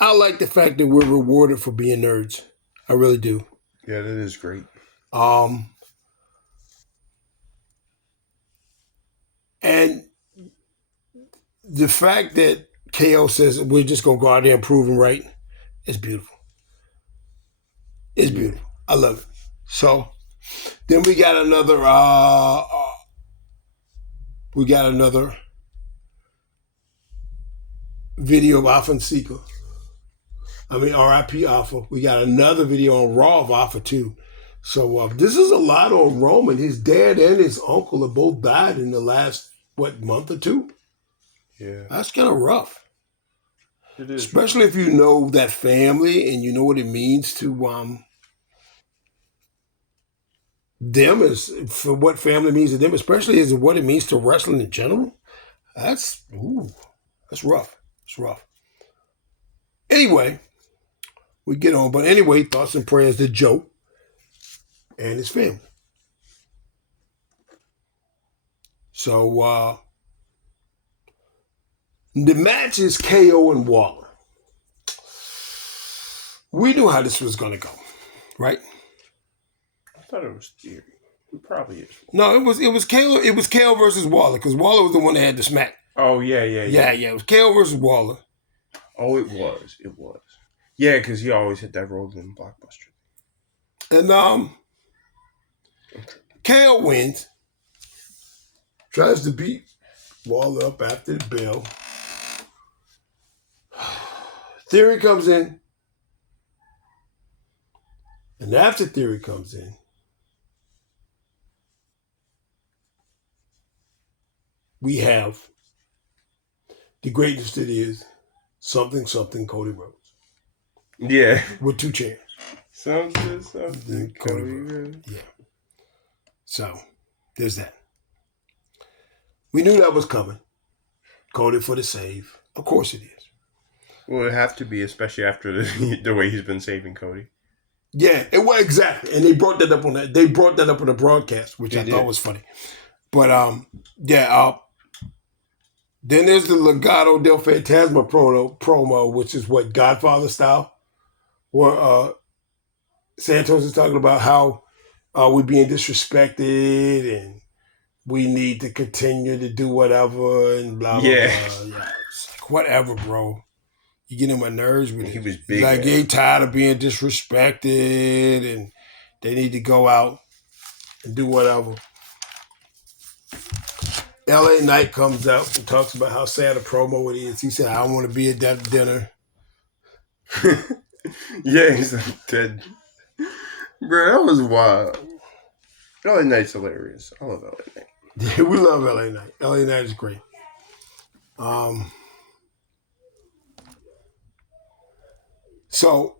I like the fact that we're rewarded for being nerds. I really do. Yeah, that is great. Um, and the fact that KO says we're just gonna go out there and prove him right is beautiful. It's Yeah. beautiful. I love it. So then we got another video of Alpha and Seeker. I mean, RIP Alpha. We got another video on Raw of Alpha too. So this is a lot on Roman. His dad and his uncle have both died in the last month or two. Yeah. That's kind of rough, It is. especially if you know that family and you know what it means to them as for what family means to them, especially as what it means to wrestling in general. That's rough. It's rough. Anyway, we get on. But anyway, thoughts and prayers to Joe and his family. So the match is KO and Waller. We knew how this was going to go, right? I thought it was Theory. It probably is. No, it was KO. It was KO versus Waller because Waller was the one that had the smack. Oh yeah. It was KO versus Waller. Oh, it was. Yeah, because he always hit that Rolling Blockbuster. And KO wins. Tries to beat Waller up after the bell. Theory comes in. And after Theory comes in, we have the greatest it is, something Cody Rhodes. Yeah. With 2 chairs. Something Cody Rhodes. Yeah. So, there's that. We knew that was coming. Cody for the save. Of course it is. Well, it have to be, especially after the way he's been saving Cody. Yeah, it was exactly. And they brought that up on that. They brought that up on the broadcast, which I thought was funny. But then there's the Legado del Fantasma promo, which is what Godfather style, where Santos is talking about how we're being disrespected and we need to continue to do whatever and blah blah blah. Yeah, it's like, whatever, bro. You get on my nerves with it. He was big. Like they tired of being disrespected and they need to go out and do whatever. LA Knight comes out and talks about how sad a promo it is. He said, I don't want to be at that dinner. Yeah, he's like dead. Bro, that was wild. LA Knight's hilarious. I love LA Knight. Yeah, we love LA Knight. LA Knight is great. So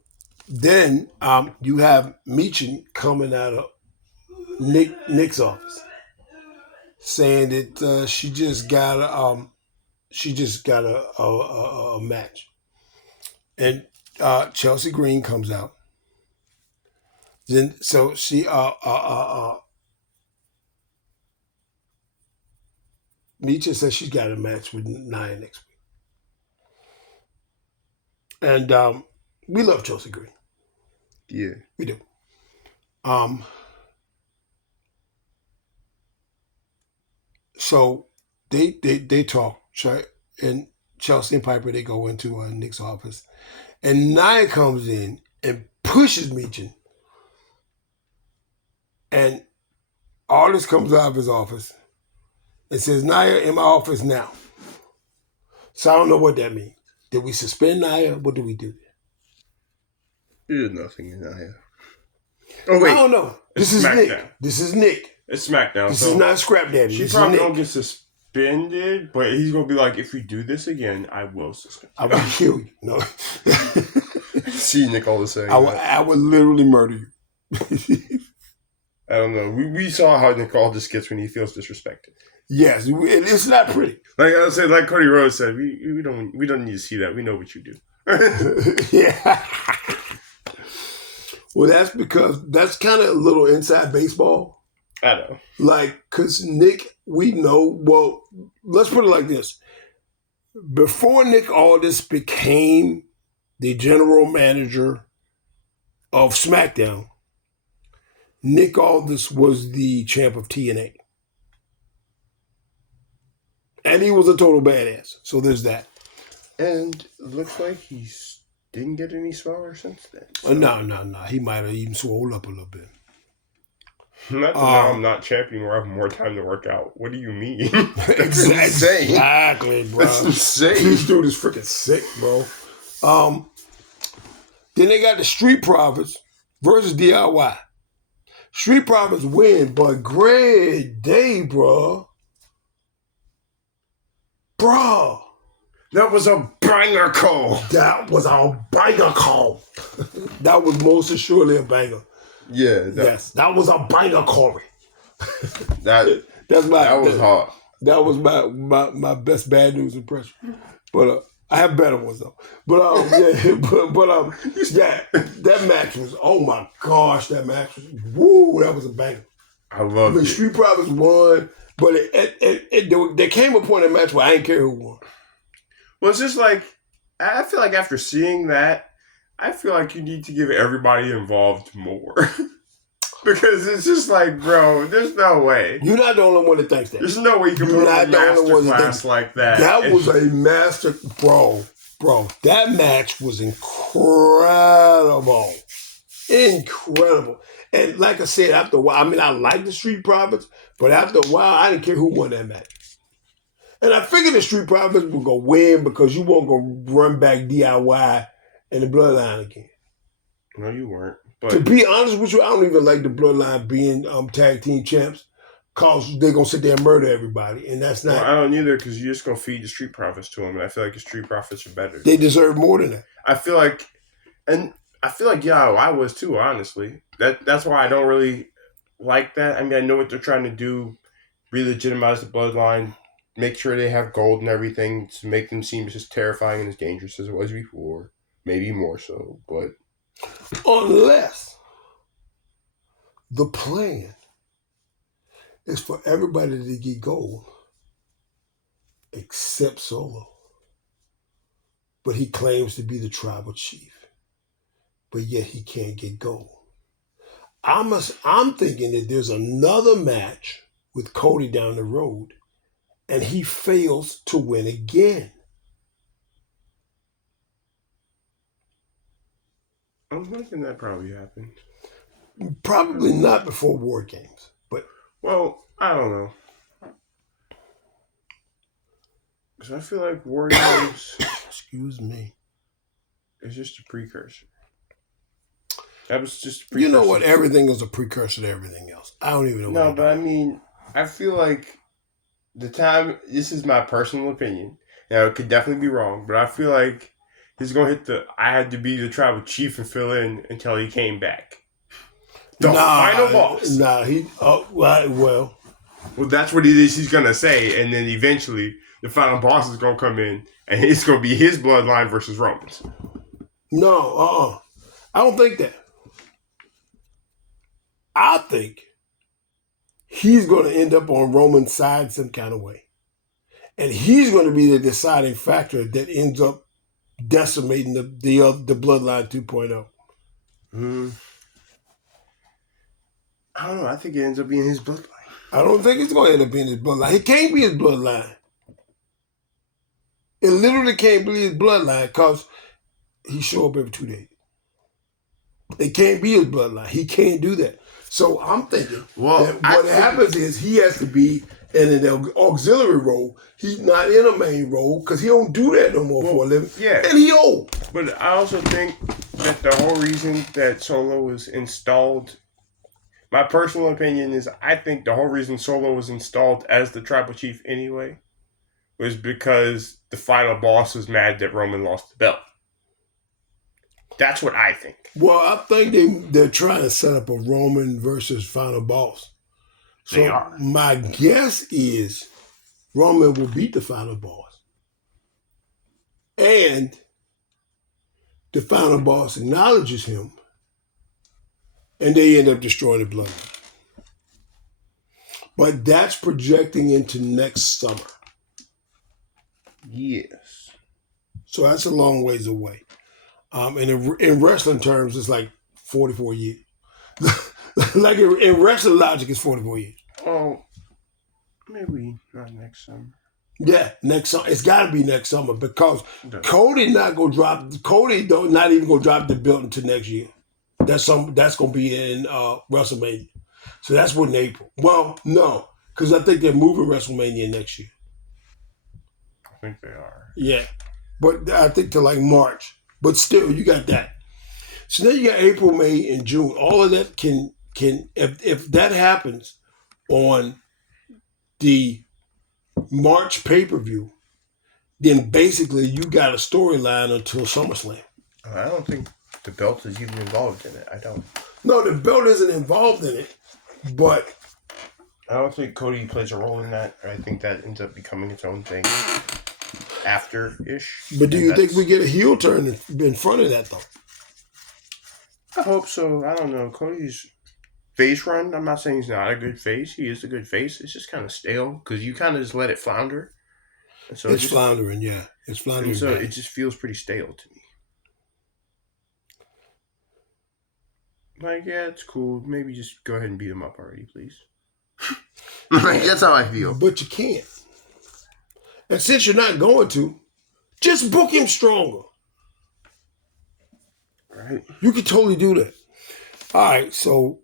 then you have Meechin coming out of Nick's office saying that she just got a match, and Chelsea Green comes out. Then so she Meechin says she's got a match with Nia next week, and we love Chelsea Green. Yeah, we do. So they talk, right? And Chelsea and Piper, they go into Nick's office. And Nia comes in and pushes Meechin. And Aldis comes out of his office and says, Nia, in my office now. So I don't know what that means. Did we suspend Nia? What did we do? There's nothing in Nia. Oh, wait. I don't know. This is Nick. This is Nick. It's SmackDown. This is not Scrap Daddy. She probably don't get suspended, but he's going to be like, if we do this again, I will suspend you. I will kill you. No. See Nick all the same. I would literally murder you. I don't know. We saw how Nick Aldis gets when he feels disrespected. Yes, it's not pretty. Like I said, like Cody Rhodes said, we don't need to see that. We know what you do. Yeah. Well, that's because that's kind of a little inside baseball. I know. Like, because Nick, we know, well, let's put it like this. Before Nick Aldis became the general manager of SmackDown, Nick Aldis was the champ of TNA. And he was a total badass. So there's that. And it looks like he's didn't get any smaller since then. So. No. He might have even swole up a little bit. Not that now I'm not champion where I have more time to work out. What do you mean? That's insane. Exactly, bro. That's insane. This dude is freaking sick, bro. Then they got the Street Profits versus DIY. Street Profits win, but great day, bro. Bro. That was a banger call. That was a banger call. That was most assuredly a banger. Yeah. That was a banger, Corey. That was hard. That was my best bad news impression. But I have better ones though. But that match was, oh my gosh, that match was, woo, that was a banger. I loved it. Street Profits won, but there came a point in the match where I didn't care who won. Well, it's just like, I feel like after seeing that, I feel like you need to give everybody involved more. Because it's just like, bro, there's no way. You're not the only one that thinks that. There's no way you can put on a masterclass like that. That was a master, bro. That match was incredible. Incredible. And like I said, after a while, I mean, I like the Street Profits, but after a while, I didn't care who won that match. And I figured the Street Profits were going to win because you won't go run back DIY and the Bloodline again. No, you weren't. But to be honest with you, I don't even like the Bloodline being tag team champs because they're going to sit there and murder everybody. And that's not... Well, I don't either because you're just going to feed the Street Profits to them. And I feel like the Street Profits are better. They deserve more than that. I feel like I was too, honestly. That's why I don't really like that. I mean, I know what they're trying to do. Re-legitimize the Bloodline. Make sure they have gold and everything to make them seem as terrifying and as dangerous as it was before. Maybe more so, but... Unless the plan is for everybody to get gold except Solo. But he claims to be the tribal chief. But yet he can't get gold. I'm thinking that there's another match with Cody down the road and he fails to win again. I'm thinking that probably happened. Probably not before War Games, but... Well, I don't know. Because I feel like War Games... Excuse me. It's just a precursor. That was just a precursor. You know what? Everything is a precursor to everything else. I don't even know what... No, but I mean, I feel like the time... This is my personal opinion. Now, it could definitely be wrong, but I feel like he's going to hit I had to be the tribal chief and fill in until he came back. The final boss. Well, that's what it is he's going to say. And then eventually, the final boss is going to come in and it's going to be his bloodline versus Roman's. No, I don't think that. I think he's going to end up on Roman's side some kind of way. And he's going to be the deciding factor that ends up decimating the Bloodline 2.0. I don't know. I think it ends up being his bloodline. I don't think it's going to end up being his bloodline. It can't be his bloodline. It literally can't be his bloodline because he show up every 2 days. It can't be his bloodline. He can't do that. So I'm thinking that what happens is he has to be in an auxiliary role. He's not in a main role because he don't do that no more for a living. Yeah. And he old. But I also think that the whole reason that Solo was installed, my personal opinion is I think the whole reason Solo was installed as the tribal chief anyway was because the final boss was mad that Roman lost the belt. That's what I think. Well, I think they're trying to set up a Roman versus final boss. So they are. My guess is Roman will beat the final boss. And the final boss acknowledges him. And they end up destroying the bloodline. But that's projecting into next summer. Yes. So that's a long ways away. And in wrestling terms, it's like 44 years. Like in wrestling logic, it's 44 years. Oh, maybe not next summer. Yeah, next summer. It's got to be next summer because No. Cody not gonna drop. Cody don't not even gonna drop the belt until next year. That's gonna be in WrestleMania. So that's what in April. Well, no, because I think they're moving WrestleMania next year. I think they are. Yeah, but I think to like March. But still, you got that. So then you got April, May, and June. All of that can if that happens on the March pay per view, then basically you got a storyline until SummerSlam. I don't think the belt is even involved in it. I don't. No, the belt isn't involved in it, but I don't think Cody plays a role in that. I think that ends up becoming its own thing after-ish. But do you think we get a heel turn in front of that though? I hope so. I don't know. Cody's face run, I'm not saying he's not a good face. He is a good face. It's just kind of stale because you kind of just let it flounder. And so It's floundering, yeah. It's floundering. And so it just feels pretty stale to me. Like, yeah, it's cool. Maybe just go ahead and beat him up already, please. Like, that's how I feel. But you can't. And since you're not going to, just book him stronger. Right. You could totally do that. All right, so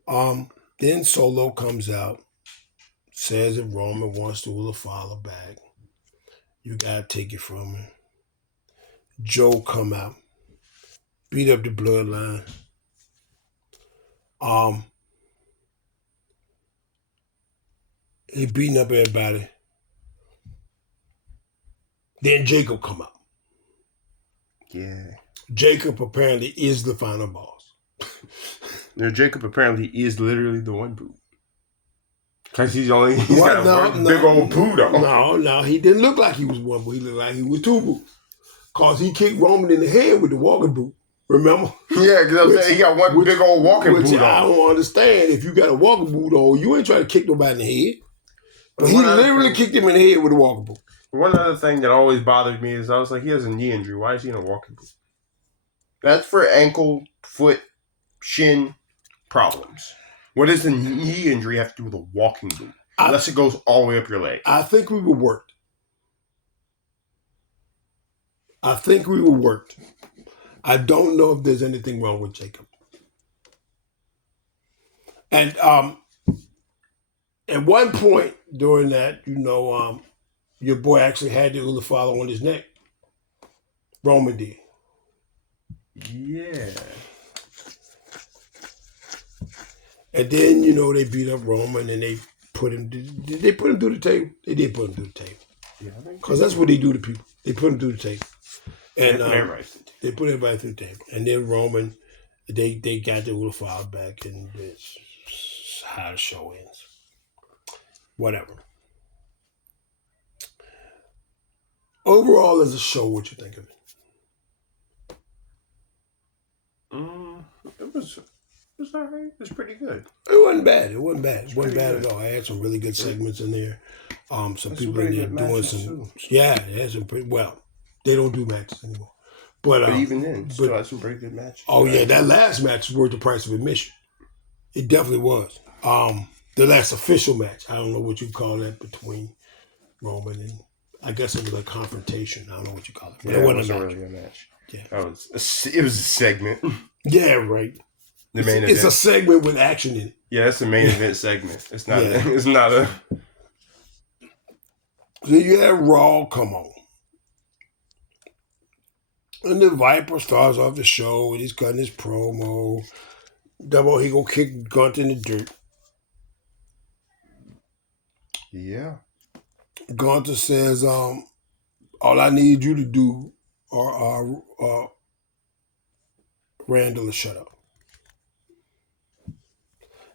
then Solo comes out, says that Roman wants to will follow back. You gotta take it from him. Joe come out, beat up the bloodline. He beating up everybody. Then Jacob come out. Yeah. Jacob apparently is the final boss. Now, Jacob apparently is literally the one boot. Because he's got a big old boot on. No, he didn't look like he was one boot. He looked like he was two boots. Because he kicked Roman in the head with the walking boot. Remember? Yeah, because I'm saying he got one big old walking boot on. I don't understand. If you got a walking boot on, you ain't trying to kick nobody in the head. But he literally kicked him in the head with a walking boot. One other thing that always bothered me is I was like, he has a knee injury. Why is he in a walking boot? That's for ankle, foot, shin problems. What does the knee injury have to do with a walking boot? Unless it goes all the way up your leg. I think we were worked. I don't know if there's anything wrong with Jacob. And at one point during that, your boy actually had the Ulafala on his neck. Roman did. Yeah. And then, they beat up Roman and they put him. Did they put him through the table? They did put him through the table. Yeah, because that's what they do to people. They put him through the table. And they put everybody through the table. And then Roman, they got the Ulafala back, and it's how the show ends. Whatever. Overall, as a show, what you think of it? It was all right. It was pretty good. It wasn't bad. It wasn't bad at all. I had some really good segments in there. Some people in there doing some. Too. Yeah, it had some pretty well. They don't do matches anymore. But even then, still had some pretty good matches. Oh yeah, that last match was worth the price of admission. It definitely was. The last official match. I don't know what you call that between Roman and I guess it was a confrontation. I don't know what you call it. But it wasn't really a match. Yeah, it was a segment. Yeah, right. The main event. It's a segment with action in it. Yeah, it's the main event segment. It's not. Yeah. It's not a. So you have Raw come on. And the Viper starts off the show and he's cutting his promo. Double, he gonna kick Gunther in the dirt. Yeah. Gunther says, all I need you to do are Randall to shut up.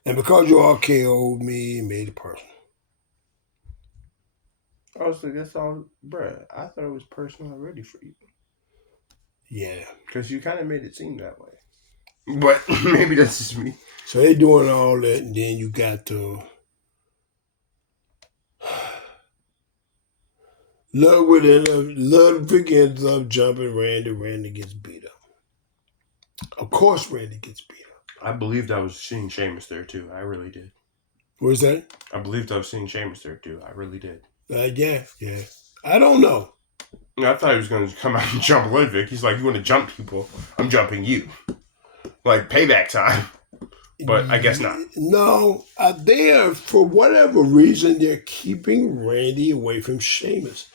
And because you RKO'd me, made it personal. Oh, so that's all, bruh. I thought it was personal already for you. Yeah. Because you kind of made it seem that way. But maybe that's just me. So they doing all that, and then you got the Ludwig ends up jumping Randy. Randy gets beat up. Of course, Randy gets beat up. I believed I was seeing Sheamus there too. I really did. Where's that? I believed I was seeing Sheamus there too. I really did. Yeah. I don't know. I thought he was going to come out and jump Ludwig. He's like, you want to jump people? I'm jumping you. Like payback time. But I guess not. No, they are, for whatever reason, they're keeping Randy away from Sheamus.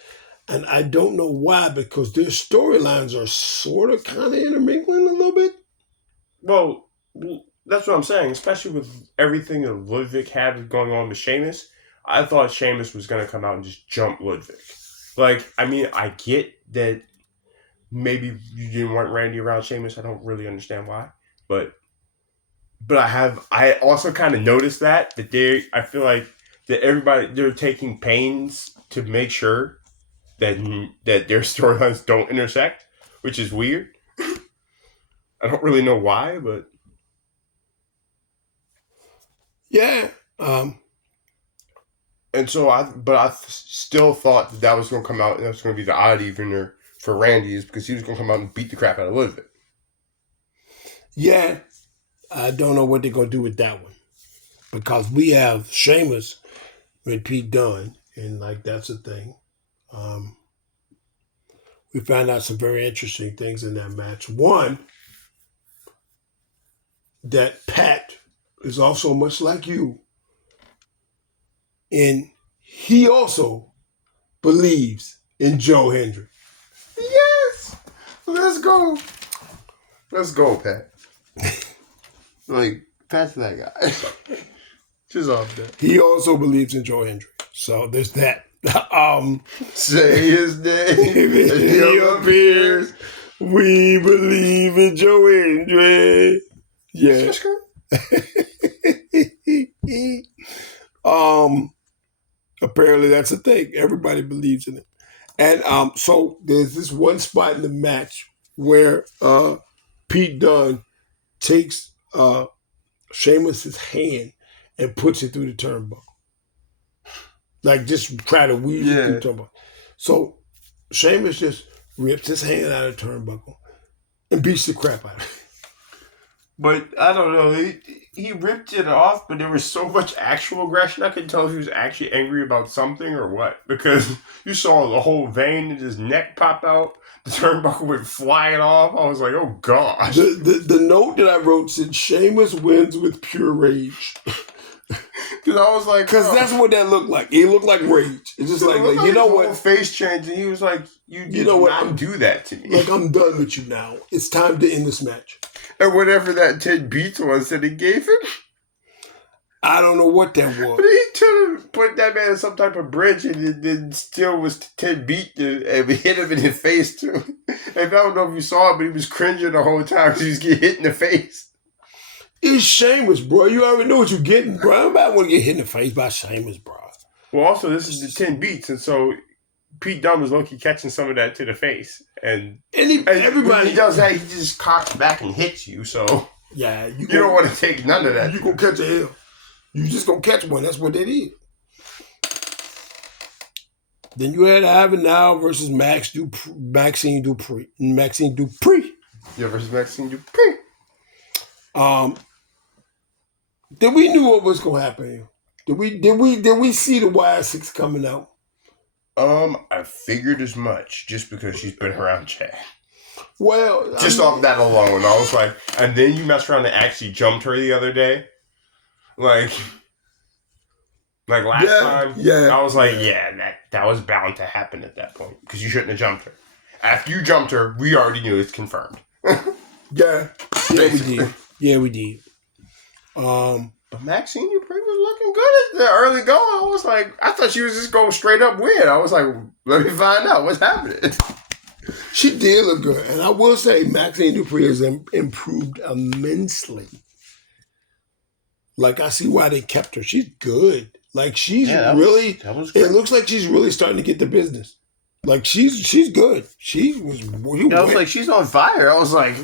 And I don't know why, because their storylines are sort of kind of intermingling a little bit. Well, that's what I'm saying. Especially with everything that Ludwig had going on with Sheamus, I thought Sheamus was going to come out and just jump Ludwig. Like, I mean, I get that maybe you didn't want Randy around Sheamus. I don't really understand why. But I also kind of noticed that I feel like that they're taking pains to make sure that their storylines don't intersect, which is weird. I don't really know why, but yeah. And so I still thought that was going to come out, and that was going to be the odd evener for Randy, is because he was going to come out and beat the crap out of Ludwig. Yeah. I don't know what they're going to do with that one. Because we have Sheamus with Pete Dunne, and like that's a thing. We found out some very interesting things in that match. One, that Pat is also much like you. And he also believes in Joe Hendry. Yes! Let's go. Let's go, Pat. Like, Pat's that guy. Just off that. He also believes in Joe Hendry. So there's that. Say his name. He appears. We believe in Joe Hendry. Yeah. Apparently that's a thing. Everybody believes in it. And so there's this one spot in the match where Pete Dunne takes Sheamus's hand and puts it through the turnbuckle. Like just try to weave it through the turnbuckle. So Sheamus just rips his hand out of the turnbuckle and beats the crap out of it. But I don't know. He ripped it off, but there was so much actual aggression. I couldn't tell if he was actually angry about something or what. Because you saw the whole vein in his neck pop out. The turnbuckle went flying off. I was like, oh, gosh. The note that I wrote said, Sheamus wins with pure rage. Because I was like... Because that's what that looked like. It looked like rage. It's just like you know what? Face change, and he was like, you know what? Not do that to me. Like, I'm done with you now. It's time to end this match. And whatever that 10 beats was that he gave him. I don't know what that was. But he tried to put that man in some type of bridge, and it then still was 10 beat, and we hit him in the face too. And I don't know if you saw it, but he was cringing the whole time because he was getting hit in the face. It's Sheamus, bro. You already know what you're getting, bro. I want to get hit in the face by Sheamus, bro. Well, also, this is the 10 beats, and so Pete Dunne was low-key catching some of that to the face. And everybody... When he does that, he just cocks back and hits you, so... Yeah. You don't want to take none of that. You going to catch a L. You just going to catch one. That's what that is. Then you had Ivan Now versus Maxine Dupree. Yeah, versus Maxine Dupree. Did we knew what was going to happen here? Did we see the Y6 coming out? I figured as much just because she's been around Chad. Well, just off that alone, I was like, and then you messed around and actually jumped her the other day, like last time. Yeah, I was like, that was bound to happen at that point because you shouldn't have jumped her. After you jumped her, we already knew it's confirmed. Yeah, we did. But Maxine Dupree was looking good at the early going. I was like, I thought she was just going straight up win. I was like, let me find out what's happening. She did look good. And I will say Maxine Dupree has improved immensely. Like, I see why they kept her. She's good. Like, she's really, it looks like she's really starting to get the business. Like, she's good. I was like, she's on fire. I was like,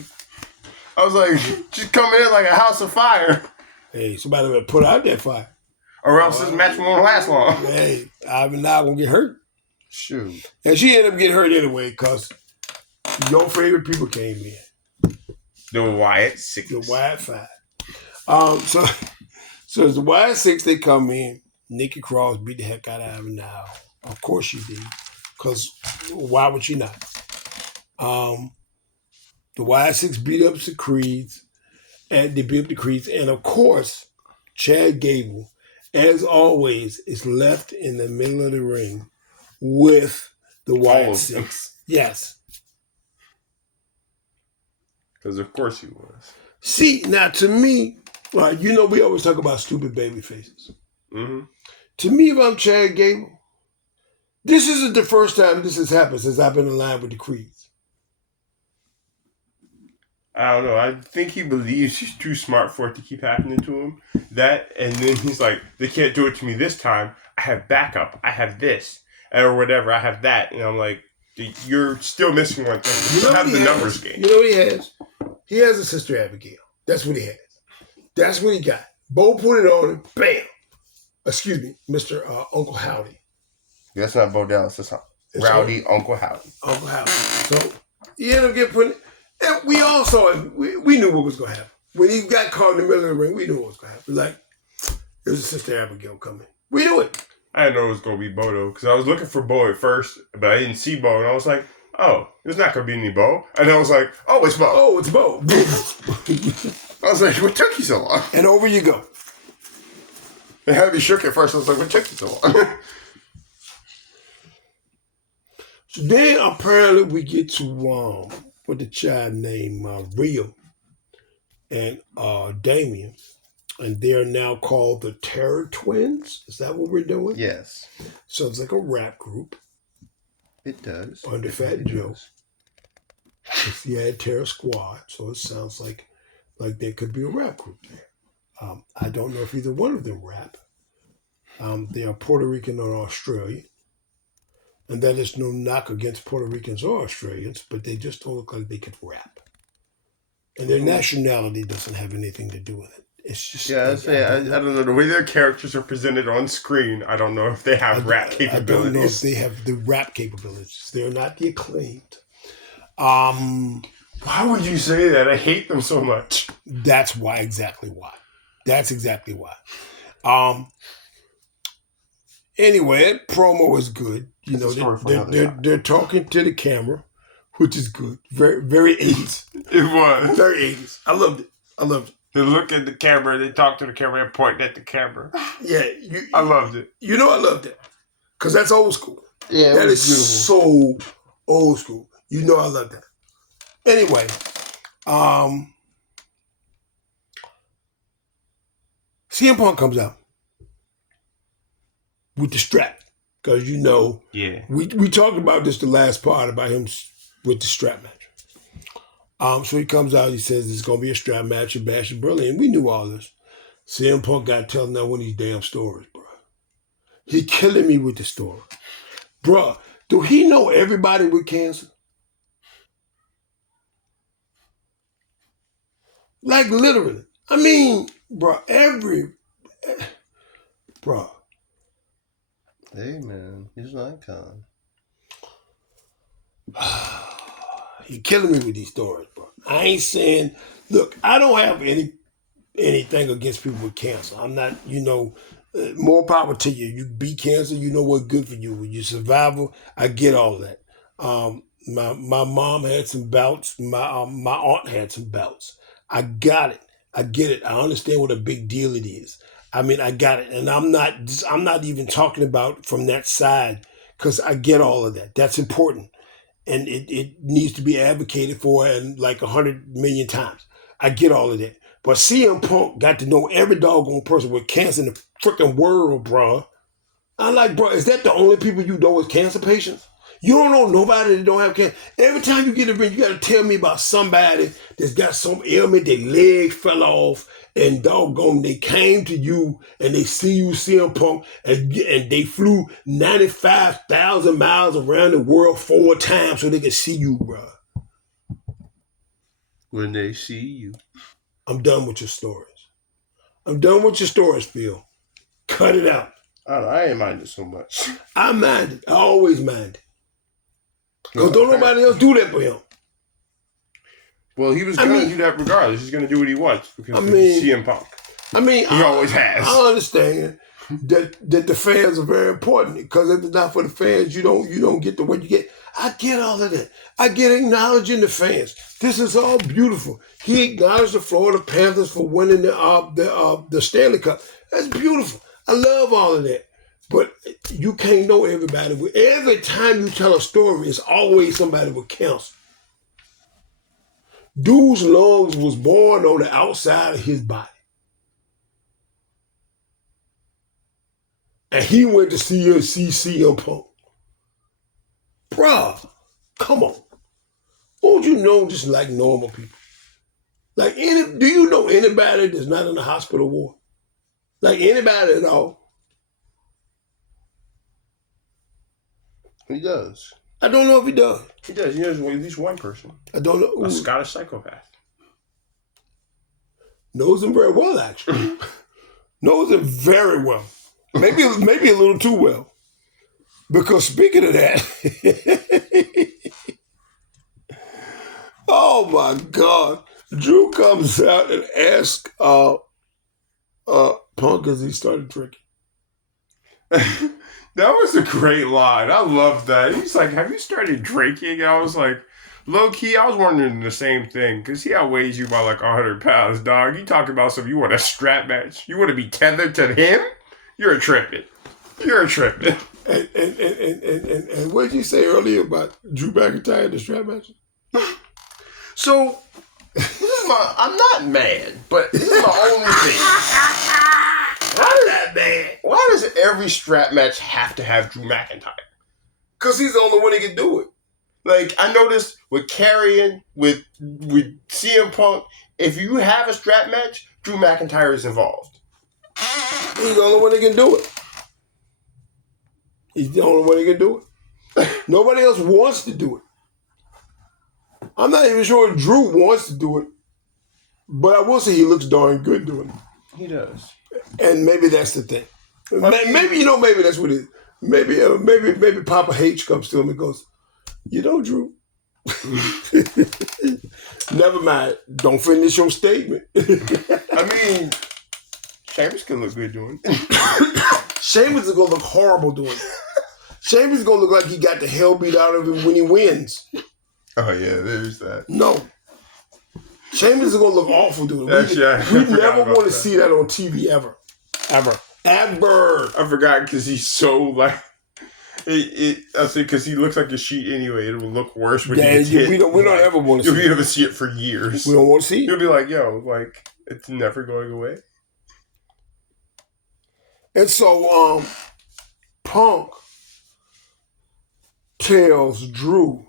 she's coming in like a house of fire. Hey, somebody better put out that fire. Or else this match won't last long. Hey, I'm not going to get hurt. Shoot. And she ended up getting hurt anyway because your favorite people came in. The Wyatt Six. The Wyatt Five. So as the Wyatt Six, they come in. Nikki Cross beat the heck out of him now. Of course she did. Because why would she not? The Wyatt Six beat up the Creeds. And they beat up the Creeds. And of course, Chad Gable, as always, is left in the middle of the ring with the Wyatt Six. Yes. Because of course he was. See, now to me, right, you know we always talk about stupid baby faces. Mm-hmm. To me, if I'm Chad Gable, this isn't the first time this has happened since I've been in line with the Creeds. I don't know. I think he believes he's too smart for it to keep happening to him. That, and then he's like, they can't do it to me this time. I have backup. I have this. Or whatever. I have that. And I'm like, you're still missing one thing. You don't have the numbers game. You know what he has? He has a sister Abigail. That's what he has. That's what he got. Bo put it on him. Bam. Excuse me, Mr. Uncle Howdy. That's not Bo Dallas. That's not Rowdy Uncle Howdy. Uncle Howdy. So he ended up getting put in. And we all saw it. We knew what was going to happen. When he got caught in the middle of the ring, we knew what was going to happen. Like, there's a sister Abigail coming. We knew it. I didn't know it was going to be Bo, though, because I was looking for Bo at first, but I didn't see Bo, and I was like, oh, there's not going to be any Bo. And I was like, oh, it's Bo. Oh, it's Bo. I was like, what took you so long? And over you go. It had me shook at first. I was like, what took you so long? So then apparently we get to what the child named Rio and Damien, and they're now called the Terror Twins. Is that what we're doing? Yes. Sounds like a rap group. It does. Under Fat Joe. He had Terror Squad, so it sounds like there could be a rap group there. I don't know if either one of them rap. They are Puerto Rican or Australian. And that is no knock against Puerto Ricans or Australians, but they just don't look like they could rap. And their nationality doesn't have anything to do with it. It's just... Yeah, I don't know. The way their characters are presented on screen, I don't know if they have rap capabilities. I don't know if they have the rap capabilities. They're not the acclaimed. Why would you say that? I hate them so much. That's why. Exactly why. That's exactly why. Anyway, that promo is good. You know, they're talking to the camera, which is good. Very, very 80s. It was. Very 80s. I loved it. They look at the camera, they talk to the camera, and point at the camera. Yeah. I loved it. You know I loved it. Because that's old school. Yeah, that is beautiful. So old school. You know I love that. Anyway, CM Punk comes out with the strap. Because, you know, we talked about this the last part about him with the strap match. So he comes out, he says it's going to be a strap match at Bash and Burley. And we knew all this. CM Punk got telling that one of these damn stories, bro. He killing me with the story. Bro, do he know everybody with cancer? Like, literally. I mean, bro, bro. Hey, man, he's an icon. He killing me with these stories, bro. I ain't saying, look, I don't have anything against people with cancer. I'm not, you know, more power to you. You beat cancer, you know what's good for you. When you survival, I get all of that. My mom had some bouts. My aunt had some bouts. I got it. I get it. I understand what a big deal it is. I mean, I got it. And I'm not even talking about from that side because I get all of that. That's important. And it needs to be advocated for and like 100 million times. I get all of that. But CM Punk got to know every doggone person with cancer in the freaking world, bro. I'm like, bro, is that the only people you know is cancer patients? You don't know nobody that don't have cancer. Every time you get in the ring, you got to tell me about somebody that's got some ailment, their leg fell off, and doggone, they came to you and they see you, CM Punk, and they flew 95,000 miles around the world 4 times so they could see you, bro. When they see you. I'm done with your stories. I'm done with your stories, Phil. Cut it out. I ain't mind it so much. I mind it. I always mind it. Because don't nobody else do that for him. Well, he was going to do that regardless. He's going to do what he wants because he's CM Punk. He always has. I understand that the fans are very important because if it's not for the fans, you don't get the what you get. I get all of that. I get acknowledging the fans. This is all beautiful. He acknowledged the Florida Panthers for winning the Stanley Cup. That's beautiful. I love all of that. But you can't know everybody. Every time you tell a story, it's always somebody with cancer. Dude's lungs was born on the outside of his body. And he went to see CM Punk. Bruh, come on. Won't you know just like normal people? Like do you know anybody that's not in the hospital ward? Like anybody at all? He does. I don't know if he does. He does. He knows at least one person. I don't know. A Scottish psychopath. Knows him very well, actually. Knows him very well. Maybe a little too well. Because speaking of that, oh my God, Drew comes out and asks Punk as he started drinking. That was a great line. I love that. He's like, "Have you started drinking?" And I was like, low key, I was wondering the same thing because he outweighs you by like 100 pounds, dog. You talking about you want a strap match? You want to be tethered to him? You're a tripping. You're a tripping. And what did you say earlier about Drew McIntyre and the strap match? So, I'm not mad, but this is my only thing. Why does every strap match have to have Drew McIntyre? Because he's the only one that can do it. Like, I noticed with Karrion, with CM Punk, if you have a strap match, Drew McIntyre is involved. He's the only one that can do it. He's the only one that can do it. Nobody else wants to do it. I'm not even sure Drew wants to do it, but I will say he looks darn good doing it. He does. And maybe that's the thing. Maybe that's what it is. Maybe Papa H comes to him and goes, Drew, never mind. Don't finish your statement. I mean, Sheamus can look good doing it. Sheamus is going to look horrible doing it. Sheamus is going to look like he got the hell beat out of him when he wins. Oh, yeah, there's that. No. Sheamus is going to look awful doing it. We never want to see that on TV ever. Ever. I forgot because he's so like... I say because he looks like a sheet anyway. It will look worse when he gets hit. We don't ever want to see it. You'll be able to see it for years. We don't want to see it. You'll be like, it's never going away. And so, Punk tells Drew,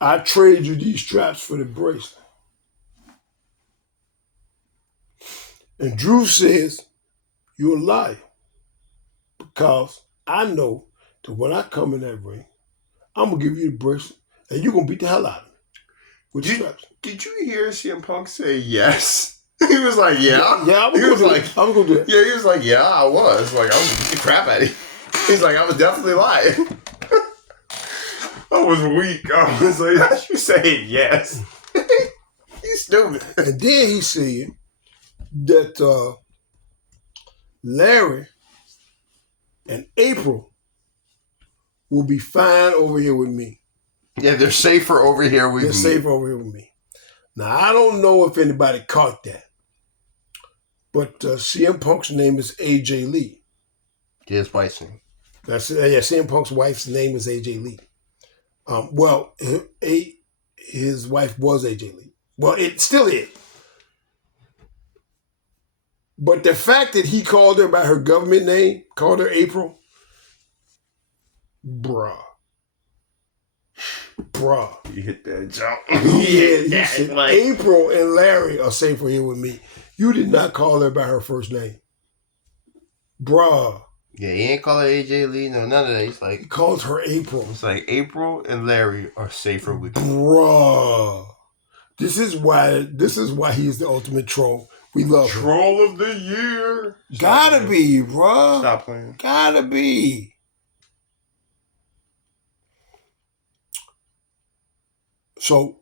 I trade you these straps for the bracelet. And Drew says, you're a liar. Because I know that when I come in that ring, I'm going to give you the bracelet and you're going to beat the hell out of me with the straps. Did you hear CM Punk say yes? He was like, yeah. Yeah, I was going to do that. Yeah, he was like, yeah, I was. Like, I was beat the crap out of him. He's like, I was definitely lying. I was weak. I was like, how you say yes? He's stupid. And then he said that Larry and April will be fine over here with me. Yeah, they're safer over here with me. They're safer over here with me. Now, I don't know if anybody caught that, but CM Punk's name is AJ Lee. His wife's name. CM Punk's wife's name is AJ Lee. His wife was AJ Lee. Well, it still is. But the fact that he called her by her government name, called her April, bruh. You hit that jump. He said, April and Larry are safer here with me. You did not call her by her first name. Bruh. Yeah, he ain't call her AJ Lee, no, none of that. He's like... He calls her April. It's like, April and Larry are safer with me. Bruh. This is why he is the ultimate troll. We love him. Troll of the year. Gotta be, bruh. Stop playing. Gotta be. So,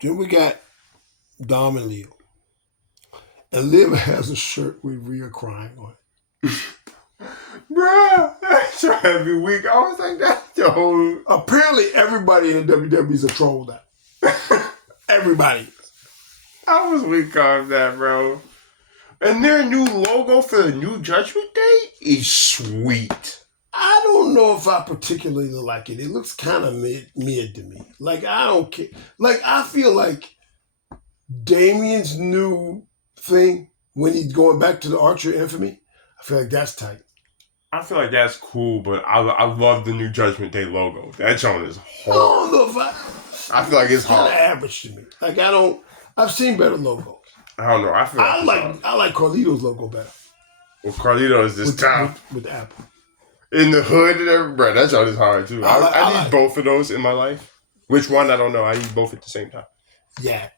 Then we got Dom and Leo. And Liv has a shirt with Rhea crying on it. Bruh, that's every week. I was like, that's the whole. Apparently, everybody in the WWE is a troll now. Everybody. I was weak on that, bro. And their new logo for the new Judgment Day is sweet. I don't know if I particularly like it. It looks kind of mid to me. Like, I don't care. Like, I feel like Damien's new thing, when he's going back to the Archer Infamy, I feel like that's tight. I feel like that's cool, but I love the new Judgment Day logo. That joint is hard. I don't know if I feel like it's kind hard. of average to me. Like, I've seen better logos. I don't know. I feel I like Carlito's logo better. Well, Carlito is this time with the apple. in the hood and everything. Bro, that joint is hard too. I need both of those in my life. Which one? I don't know. I need both at the same time. Yeah.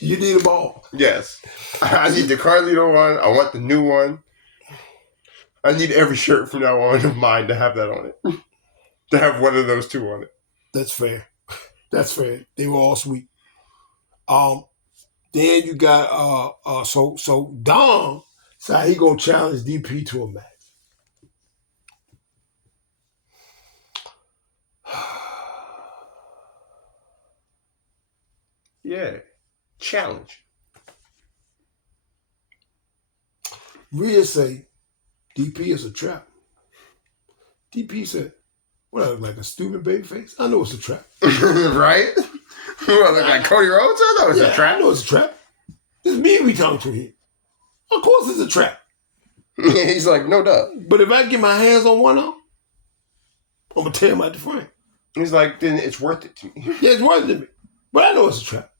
You need them all. Yes. I need the Carlito one. I want the new one. I need every shirt from now on of mine to have that on it. To have one of those two on it. That's fair. That's fair. They were all sweet. Then you got so Dom said he gonna challenge DP to a match. Yeah. Challenge. Rhea say DP is a trap. DP said, "What, I look like a stupid baby face? I know it's a trap." Right? What, I look like Cody Rhodes? I know it's a trap. I know it's a trap. It's me we talking to here. Of course it's a trap. He's like, no doubt. But if I get my hands on one of them, I'm going to tear him out the frame. He's like, then it's worth it to me. Yeah, it's worth it to me. But I know it's a trap.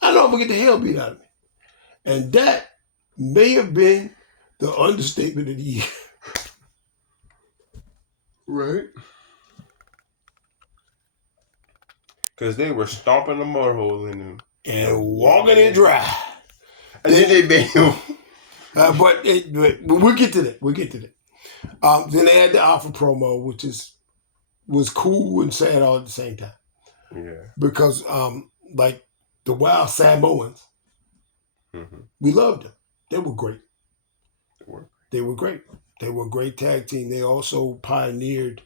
I know I'm going to get the hell beat out of me. And that may have been the understatement of the year. Right. Because they were stomping the mud hole in him. And walking it dry. And then they made him. But we'll get to that. We'll get to that. Then they had the Alpha promo, which was cool and sad all at the same time. Yeah. Because like the Wild Samoans, we loved them. They were great. They were great. They were a great tag team. They also pioneered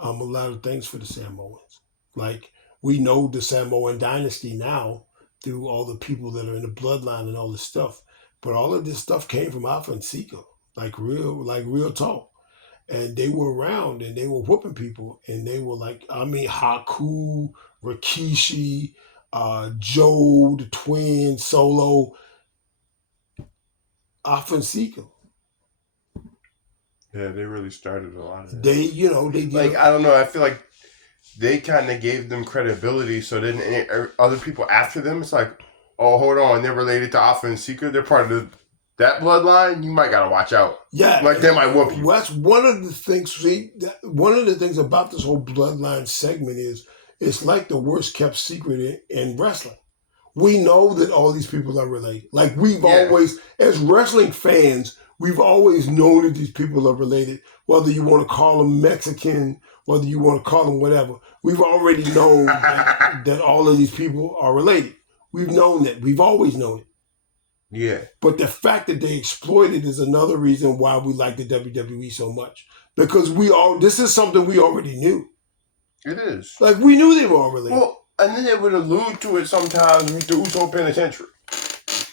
a lot of things for the Samoans. Like, we know the Samoan dynasty now through all the people that are in the bloodline and all this stuff. But all of this stuff came from Alpha and Sika, like real talk. And they were around and they were whooping people. And they were like, Haku, Rikishi, Joe, the twins, Solo, Alpha and Sika. Yeah, they really started a lot of that. They did. Like, I don't know, I feel like they kind of gave them credibility, so then other people after them, it's like, oh, hold on, they're related to Alpha and Seeker, they're part of that bloodline, you might gotta watch out. Yeah. Like, they might whoop you. That's one of the things, one of the things about this whole bloodline segment is, it's like the worst kept secret in wrestling. We know that all these people are related. Like, we've always, as wrestling fans, we've always known that these people are related, whether you want to call them Mexican, whether you want to call them whatever. We've already known that all of these people are related. We've known that. We've always known it. Yeah. But the fact that they exploit it is another reason why we like the WWE so much. Because this is something we already knew. It is. Like, we knew they were all related. Well, and then they would allude to it sometimes with the Uso Penitentiary.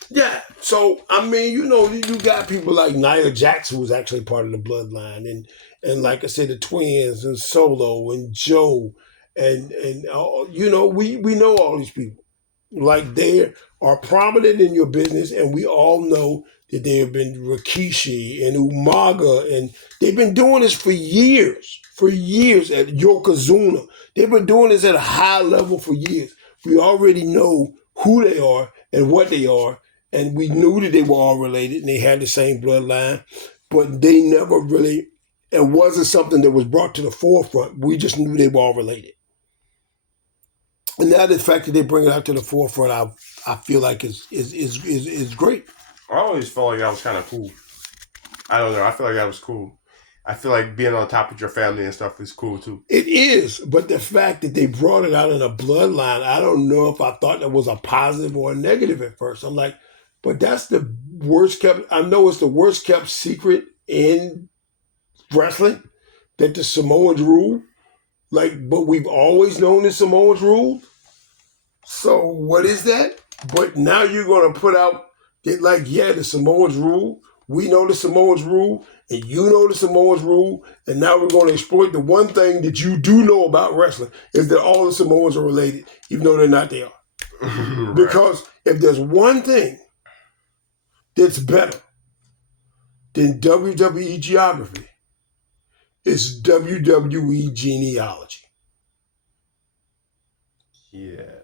Yeah, so you got people like Nia Jax, who was actually part of the bloodline, and like I said, the twins and Solo and Joe, and we know all these people. Like, they are prominent in your business, and we all know that they have been Rikishi and Umaga, and they've been doing this for years at Yokozuna. They've been doing this at a high level for years. We already know who they are and what they are. And we knew that they were all related and they had the same bloodline, but they never really, it wasn't something that was brought to the forefront. We just knew they were all related. And now the fact that they bring it out to the forefront, I feel like is great. I always felt like that was kind of cool. I don't know. I feel like that was cool. I feel like being on top of your family and stuff is cool too. It is, but the fact that they brought it out in a bloodline, I don't know if I thought that was a positive or a negative at first. I'm like, but that's the worst kept. I know it's the worst kept secret in wrestling that the Samoans rule. Like, but we've always known the Samoans rule. So what is that? But now you're gonna put out that, like, yeah, the Samoans rule. We know the Samoans rule, and you know the Samoans rule, and now we're going to exploit the one thing that you do know about wrestling is that all the Samoans are related, even though they're not. They are. Right. Because if there's one thing that's better than WWE geography, it's WWE genealogy. Yeah.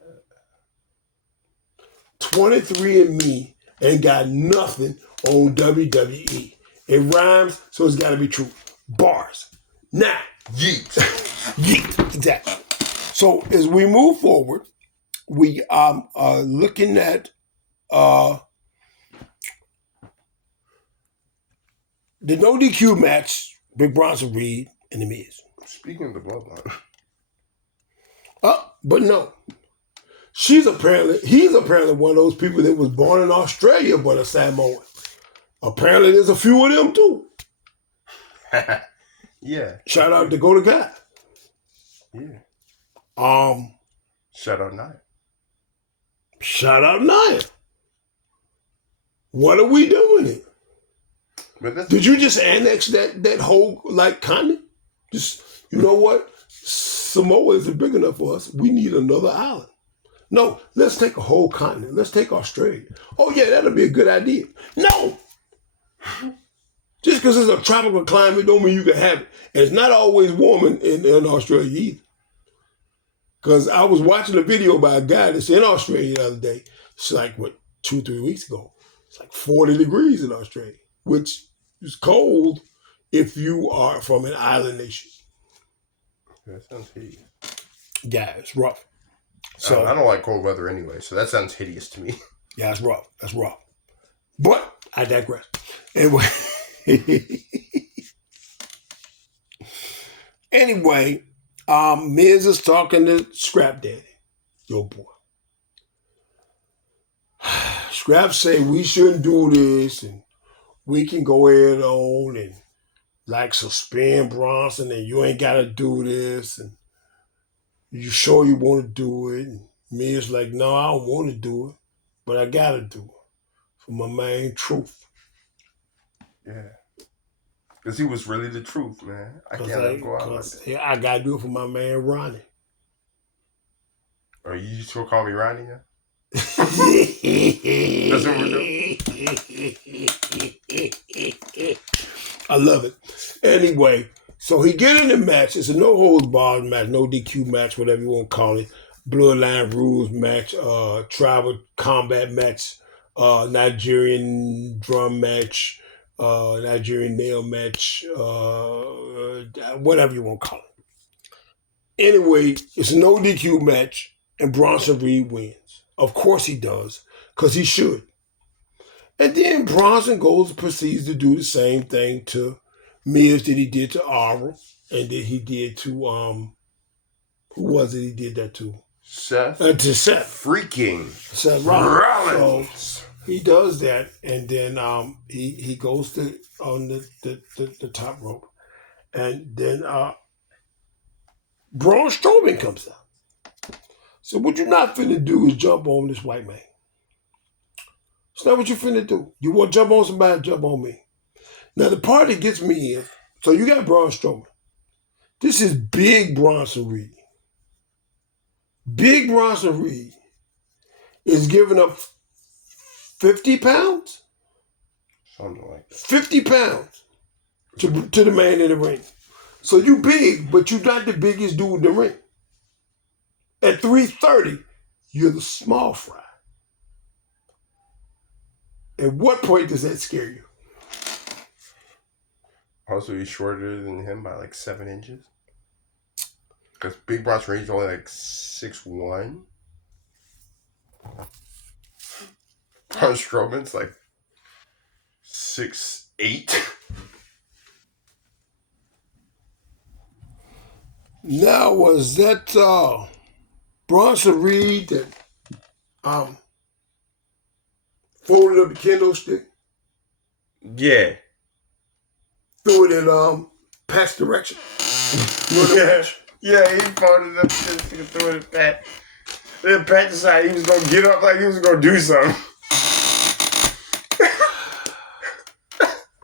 23andMe ain't got nothing on WWE. It rhymes, so it's got to be true. Bars. Now, yeet. Yeet, exactly. So as we move forward, we are looking at the no DQ match, Big Bronson Reed and The Miz. Speaking of the bloodline. But no. He's apparently one of those people that was born in Australia but a Samoan. Apparently there's a few of them too. Yeah. Shout out to Kotr guy. Yeah. Shout out Nia. Shout out Nia. What are we doing here? Did you just annex that whole like continent? Just, you know what? Samoa isn't big enough for us. We need another island. No, let's take a whole continent. Let's take Australia. Oh yeah, that'll be a good idea. No. Just because it's a tropical climate don't mean you can have it. And it's not always warm in Australia either. Because I was watching a video by a guy that's in Australia the other day. It's like, 2-3 weeks ago. It's like 40 degrees in Australia, which is cold if you are from an island nation. That sounds hideous. Yeah, it's rough. So I don't like cold weather anyway, so that sounds hideous to me. Yeah, it's rough. That's rough. But I digress. Anyway. Anyway, Miz is talking to Scrap Daddy, your boy. Scrap say we shouldn't do this, and we can go ahead on and like suspend Bronson, and you ain't gotta do this, and you sure you want to do it? And Miz like, no, I don't want to do it, but I gotta do it for my main truth. Yeah. Because he was really the truth, man. I can't let him go out like that. Yeah, I gotta do it for my man Ronnie. Are you just gonna call me Ronnie now? That's what we're doing. I love it. Anyway, so he get in the match. It's a no holds barred match, no DQ match, whatever you want to call it. Bloodline rules match, tribal combat match, Nigerian drum match, Nigerian nail match, whatever you want to call it. Anyway, it's a no DQ match, and Bronson Reed wins. Of course he does, because he should. And then Bronson proceeds to do the same thing to Miz that he did to Aura, and that he did to, who was it he did that to? Seth. To Seth. Freaking Seth Rollins. So he does that, and then he goes to on the top rope, and then Braun Strowman comes out. So what you're not finna do is jump on this white man. It's not what you finna do. You want to jump on somebody, jump on me. Now the part that gets me is, so you got Braun Strowman. This is big Bronson Reed. Big Bronson Reed is giving up 50 pounds? Something like that. 50 pounds to the man in the ring. So you big, but you're not the biggest dude in the ring. At 330, you're the small fry. At what point does that scare you? Also, he's shorter than him by like 7 inches. Because Big Bronson Reed's only like 6'1". Braun Strowman's like 6'8". Now was that Bronson Reed that um folded up the kendo stick, Yeah. threw it in Pat's direction? Yeah, he folded up this and threw it at Pat. Then Pat decided he was gonna get up like he was gonna do something.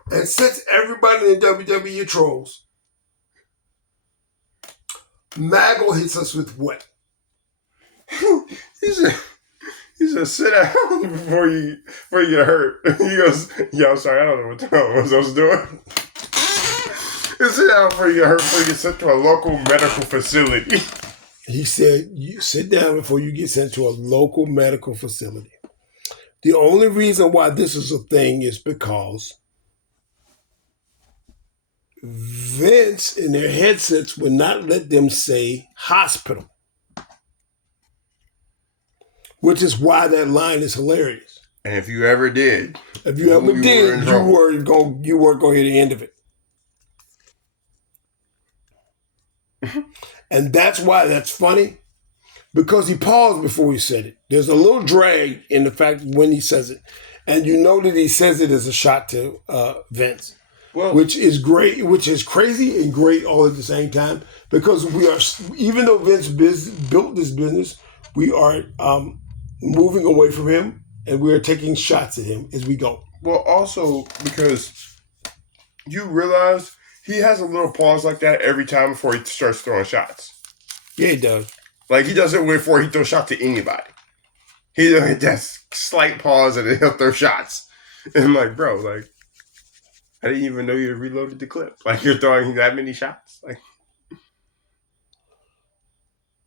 And since everybody in WWE are trolls, Maggle hits us with what? he said, sit down before you get hurt. He goes, yeah, I'm sorry, I don't know what the hell I was doing. Sit down before you get hurt, before you get sent to a local medical facility. He said, you sit down before you get sent to a local medical facility. The only reason why this is a thing is because Vince in their headsets would not let them say hospital, which is why that line is hilarious. And if you ever did, you weren't going to hear the end of it. And that's why that's funny, because he paused before he said it. There's a little drag in the fact when he says it. And you know that he says it as a shot to Vince, which is great, which is crazy and great all at the same time, because we are, even though Vince built this business, we are moving away from him and we are taking shots at him as we go. Well, also because you realize he has a little pause like that every time before he starts throwing shots. Yeah, he does. Like, he does it before he throws shots to anybody. He does that slight pause and then he'll throw shots. And I'm like, bro, like, I didn't even know you had reloaded the clip. Like, you're throwing that many shots. Like,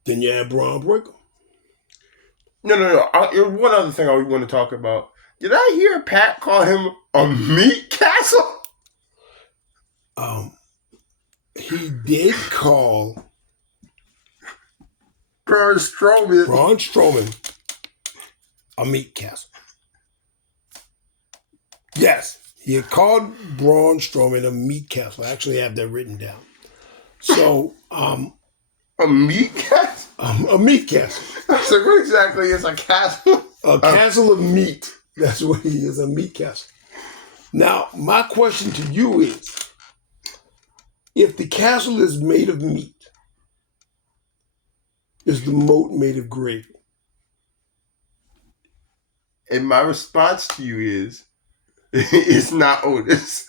then you have Braun Breaker. No. One other thing I want to talk about. Did I hear Pat call him a meat castle? He did call Braun Strowman a meat castle. Yes, he had called Braun Strowman a meat castle. I actually have that written down. So, a meat castle? A meat castle. So what exactly is a castle? A castle of meat. That's what he is, a meat castle. Now, my question to you is, if the castle is made of meat, is the moat made of gravy? And my response to you is, it's not Otis.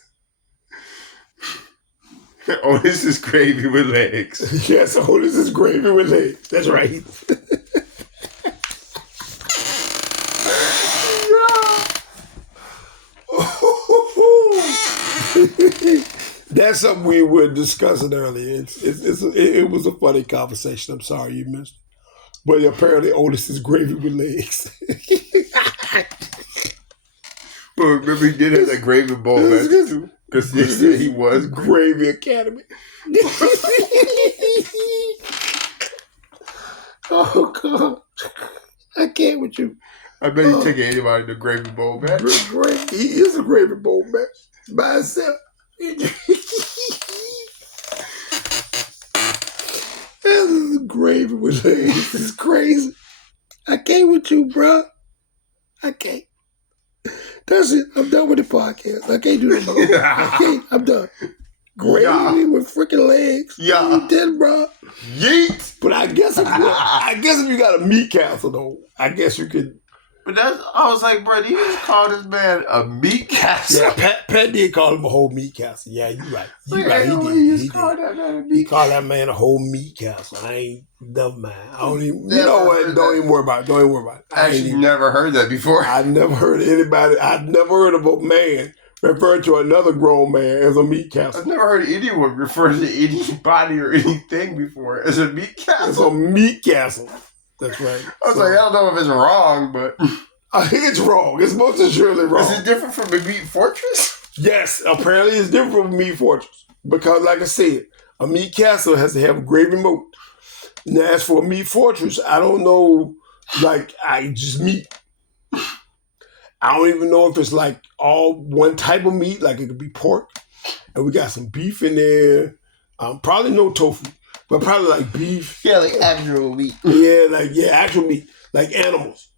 Otis is gravy with legs. Yes, Otis is gravy with legs. That's right. That's something we were discussing earlier. It was a funny conversation. I'm sorry you missed it. But apparently Otis is gravy with legs. Well, remember he did have that gravy bowl match too. Because he said he was Gravy Academy. Oh, God. I can't with you. I bet he's taking anybody to gravy bowl match. He is a gravy bowl match by himself. This is gravy with legs. This is crazy. I can't with you, bro. I can't. That's it. I'm done with the podcast. I can't do that no more. I can't. I'm done. Gravy with freaking legs. Yeah. You did, bro. Yeet. But I guess if you got a meat castle, though, I guess you could. But I was like, bro, you just called this man a meat castle? Yeah, Pat did call him a whole meat castle. Yeah, you're right. You're right. He did. He called that man a whole meat castle. I ain't, never mind. I don't even, you know what? Don't even worry about it. Don't even worry about it. I actually never heard that before. I never heard anybody, I've never heard of a man refer to another grown man as a meat castle. I've never heard anyone refer to anybody or anything before as a meat castle. It's a meat castle. That's right. I was like, I don't know if it's wrong, but I think it's wrong. It's most assuredly wrong. Is it different from a meat fortress? Yes, apparently it's different from a meat fortress. Because like I said, a meat castle has to have a gravy moat. Now as for a meat fortress, I don't know, like I just meat. I don't even know if it's like all one type of meat, like it could be pork. And we got some beef in there. Probably no tofu. but probably like beef. Yeah, like actual meat. Actual meat, like animals,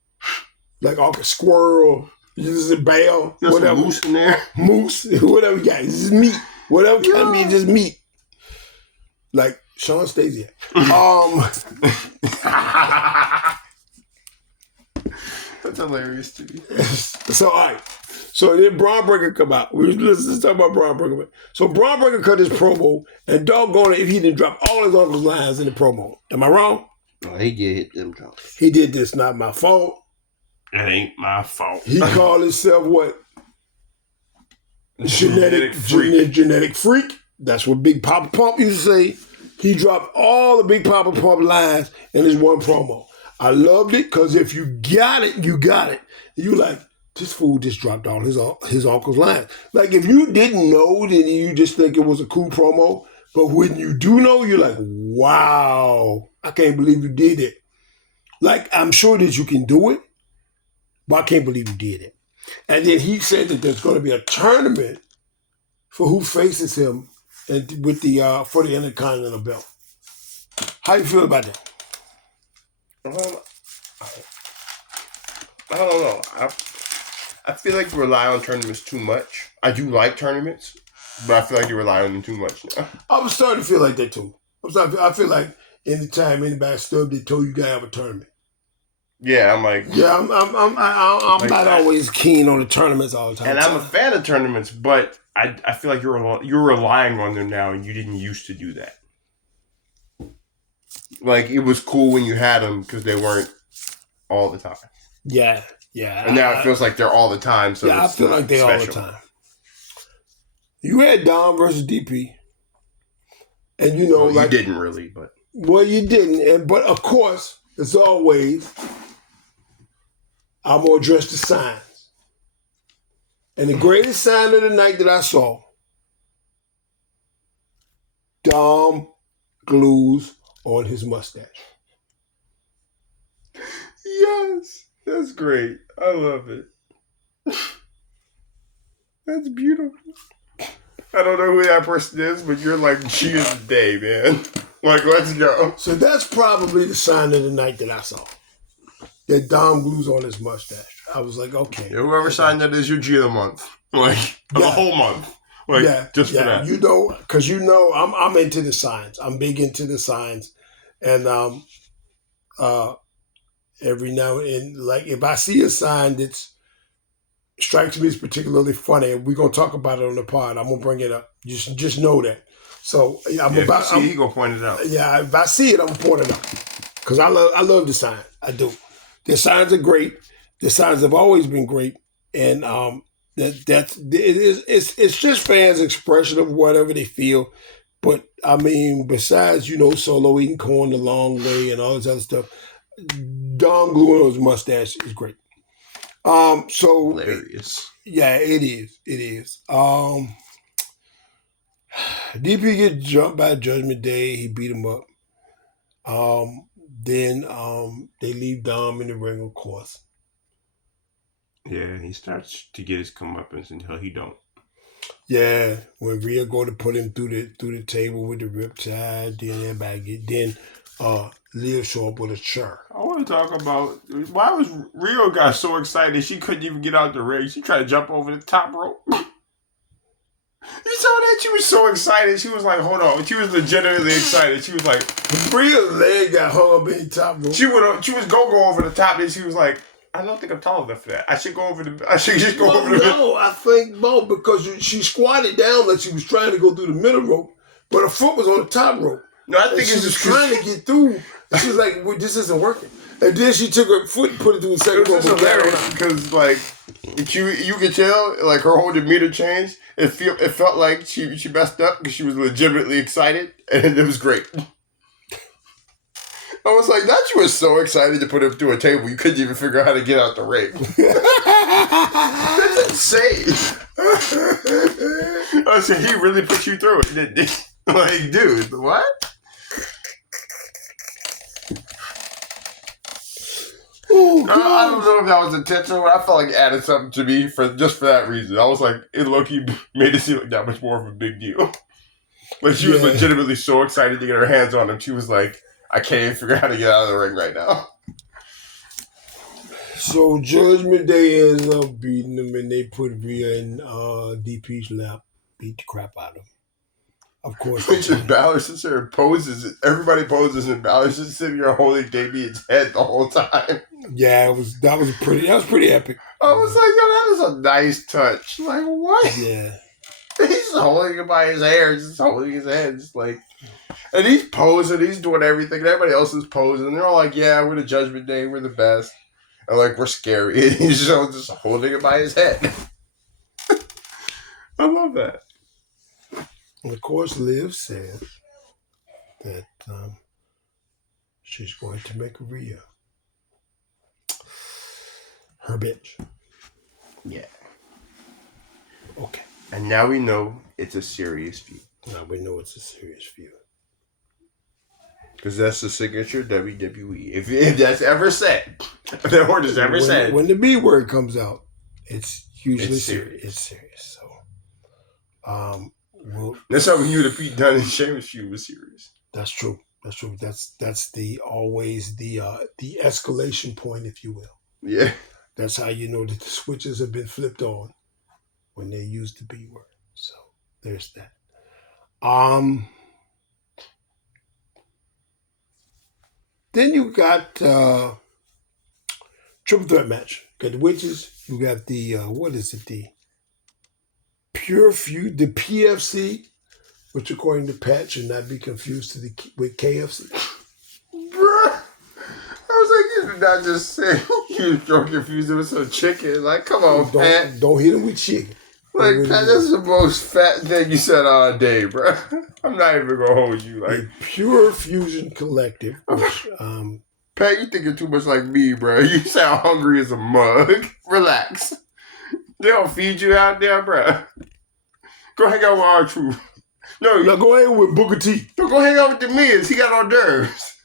like a squirrel, just a bear, whatever. Some moose in there. Moose, whatever you got. This is meat. Whatever kind of meat, just meat. Like Sean Stacey. That's hilarious to me. So all right. So then Braun Breaker come out. Let's talk about Braun Breaker. So Braun Breaker cut his promo, and doggone it if he didn't drop all his uncle's lines in the promo. Am I wrong? Oh, he did hit them drops. He did this. Not my fault. It ain't my fault. He called himself what? Genetic freak. Genetic freak. That's what Big Papa Pump used to say. He dropped all the Big Papa Pump lines in his one promo. I loved it because if you got it, you got it. You like, this fool just dropped all his uncle's lines. Like, if you didn't know, then you just think it was a cool promo. But when you do know, you're like, wow, I can't believe you did it. Like, I'm sure that you can do it, but I can't believe you did it. And then he said that there's going to be a tournament for who faces him and with the for the Intercontinental belt. How you feel about that? I don't know. I feel like you rely on tournaments too much. I do like tournaments, but I feel like you rely on them too much now. I'm starting to feel like that too. I feel like anytime anybody stubbed, they told you gotta have a tournament. Yeah, I'm like, yeah, I'm like, not always keen on the tournaments all the time. And I'm a fan of tournaments, but I feel like you're relying on them now, and you didn't used to do that. Like, it was cool when you had them because they weren't all the time. Yeah. And now it feels like they're all the time. So yeah, I feel like they're all the time. You had Dom versus DP, and you know, you didn't really, but well, you didn't. But of course, as always, I'm gonna address the signs. And the greatest sign of the night that I saw, Dom glues on his mustache. Yes, that's great. I love it. That's beautiful. I don't know who that person is, but you're like, she is the day, man. Like, let's go. So that's probably the sign of the night that I saw. That Dom glues on his mustache. I was like, okay. Yeah, whoever signed that is your G of the month. Like, the whole month. Like, just for that. You know, because you know, I'm into the signs. I'm big into the signs. And every now and then, like, if I see a sign that strikes me as particularly funny, and we're going to talk about it on the pod, I'm going to bring it up. Just know that. So, he going to point it out. Yeah, if I see it, I'm going to point it out. Because I love the sign. I do. The signs are great. The signs have always been great. And it's just fans' expression of whatever they feel. But I mean, besides, you know, Solo eating corn the long way and all this other stuff, Dom gluing on his mustache is great. So hilarious. Yeah, it is. It is. DP gets jumped by Judgment Day. He beat him up. Then they leave Dom in the ring, of course. Yeah, he starts to get his comeuppance until he don't. Yeah, when Rhea go to put him through the table with the riptide, then everybody Liv show up with a chair. I want to talk about why was Rio got so excited she couldn't even get out the ring. She tried to jump over the top rope. You saw that? She was so excited. She was like, hold on. She was legitimately excited. She was like, Rhea's leg got hung up in the top rope. She was go over the top, and she was like, I don't think I'm tall enough for that. I should just go over the No, I think both because she squatted down like she was trying to go through the middle rope, but her foot was on the top rope. No, I think she was trying to get through. And she was like, well, this isn't working. And then she took her foot and put it through the second rope. It was hilarious because, like, you could tell, like, her whole demeanor changed. It felt like she messed up because she was legitimately excited, and it was great. I was like, that you were so excited to put him through a table, you couldn't even figure out how to get out the ring. That's insane. I said, he really put you through it, didn't he? Like, dude, what? Oh, I don't know if that was intentional, but I felt like it added something to me for that reason. I was like, it low-key made it seem like that much more of a big deal. Like, she was Yeah. legitimately so excited to get her hands on him. She was like, I can't even figure out how to get out of the ring right now. So Judgment Day ends up beating him, and they put Rhea in DP's lap, beat the crap out of him. Of course, Balor sits there and poses. Everybody poses, and Balor's just sitting there holding Damien's head the whole time. Yeah, that was pretty epic. I was like, yo, that is a nice touch. Like, what? Yeah. He's holding him by his hair, just holding his head, just like, and he's posing, he's doing everything, and everybody else is posing, and they're all like, yeah, we're the Judgment Day, we're the best, and like, we're scary, and he's just holding it by his head. I love that. And of course, Liv says that she's going to make Rhea her bitch. Yeah. Okay. And now we know it's a serious feud. Now we know it's a serious feud. Because that's the signature WWE. If that's ever said, if that word is ever said. When the B word comes out, it's usually serious. It's serious. So, that's how you the Pete Dunne and Sheamus feud was serious. That's true. That's true. That's always the escalation point, if you will. Yeah. That's how you know that the switches have been flipped on when they use the B word. So there's that. Then you got triple threat match. Got the witches. You got the what is it? The pure feud, the PFC, which according to Pat should not be confused with KFC. Bruh. I was like, you did not just say you were confused with some chicken. Like, come on, Pat. Don't hit him with chicken. Like, Pat, that's the most fat thing you said all day, bro. I'm not even gonna hold you. Like, the Pure Fusion Collective, which, Pat, you thinking too much like me, bro. You sound hungry as a mug. Relax. They don't feed you out there, bro. Go hang out with R-Truth. No, go hang out with Booker T. No, go hang out with the Miz. He got hors d'oeuvres.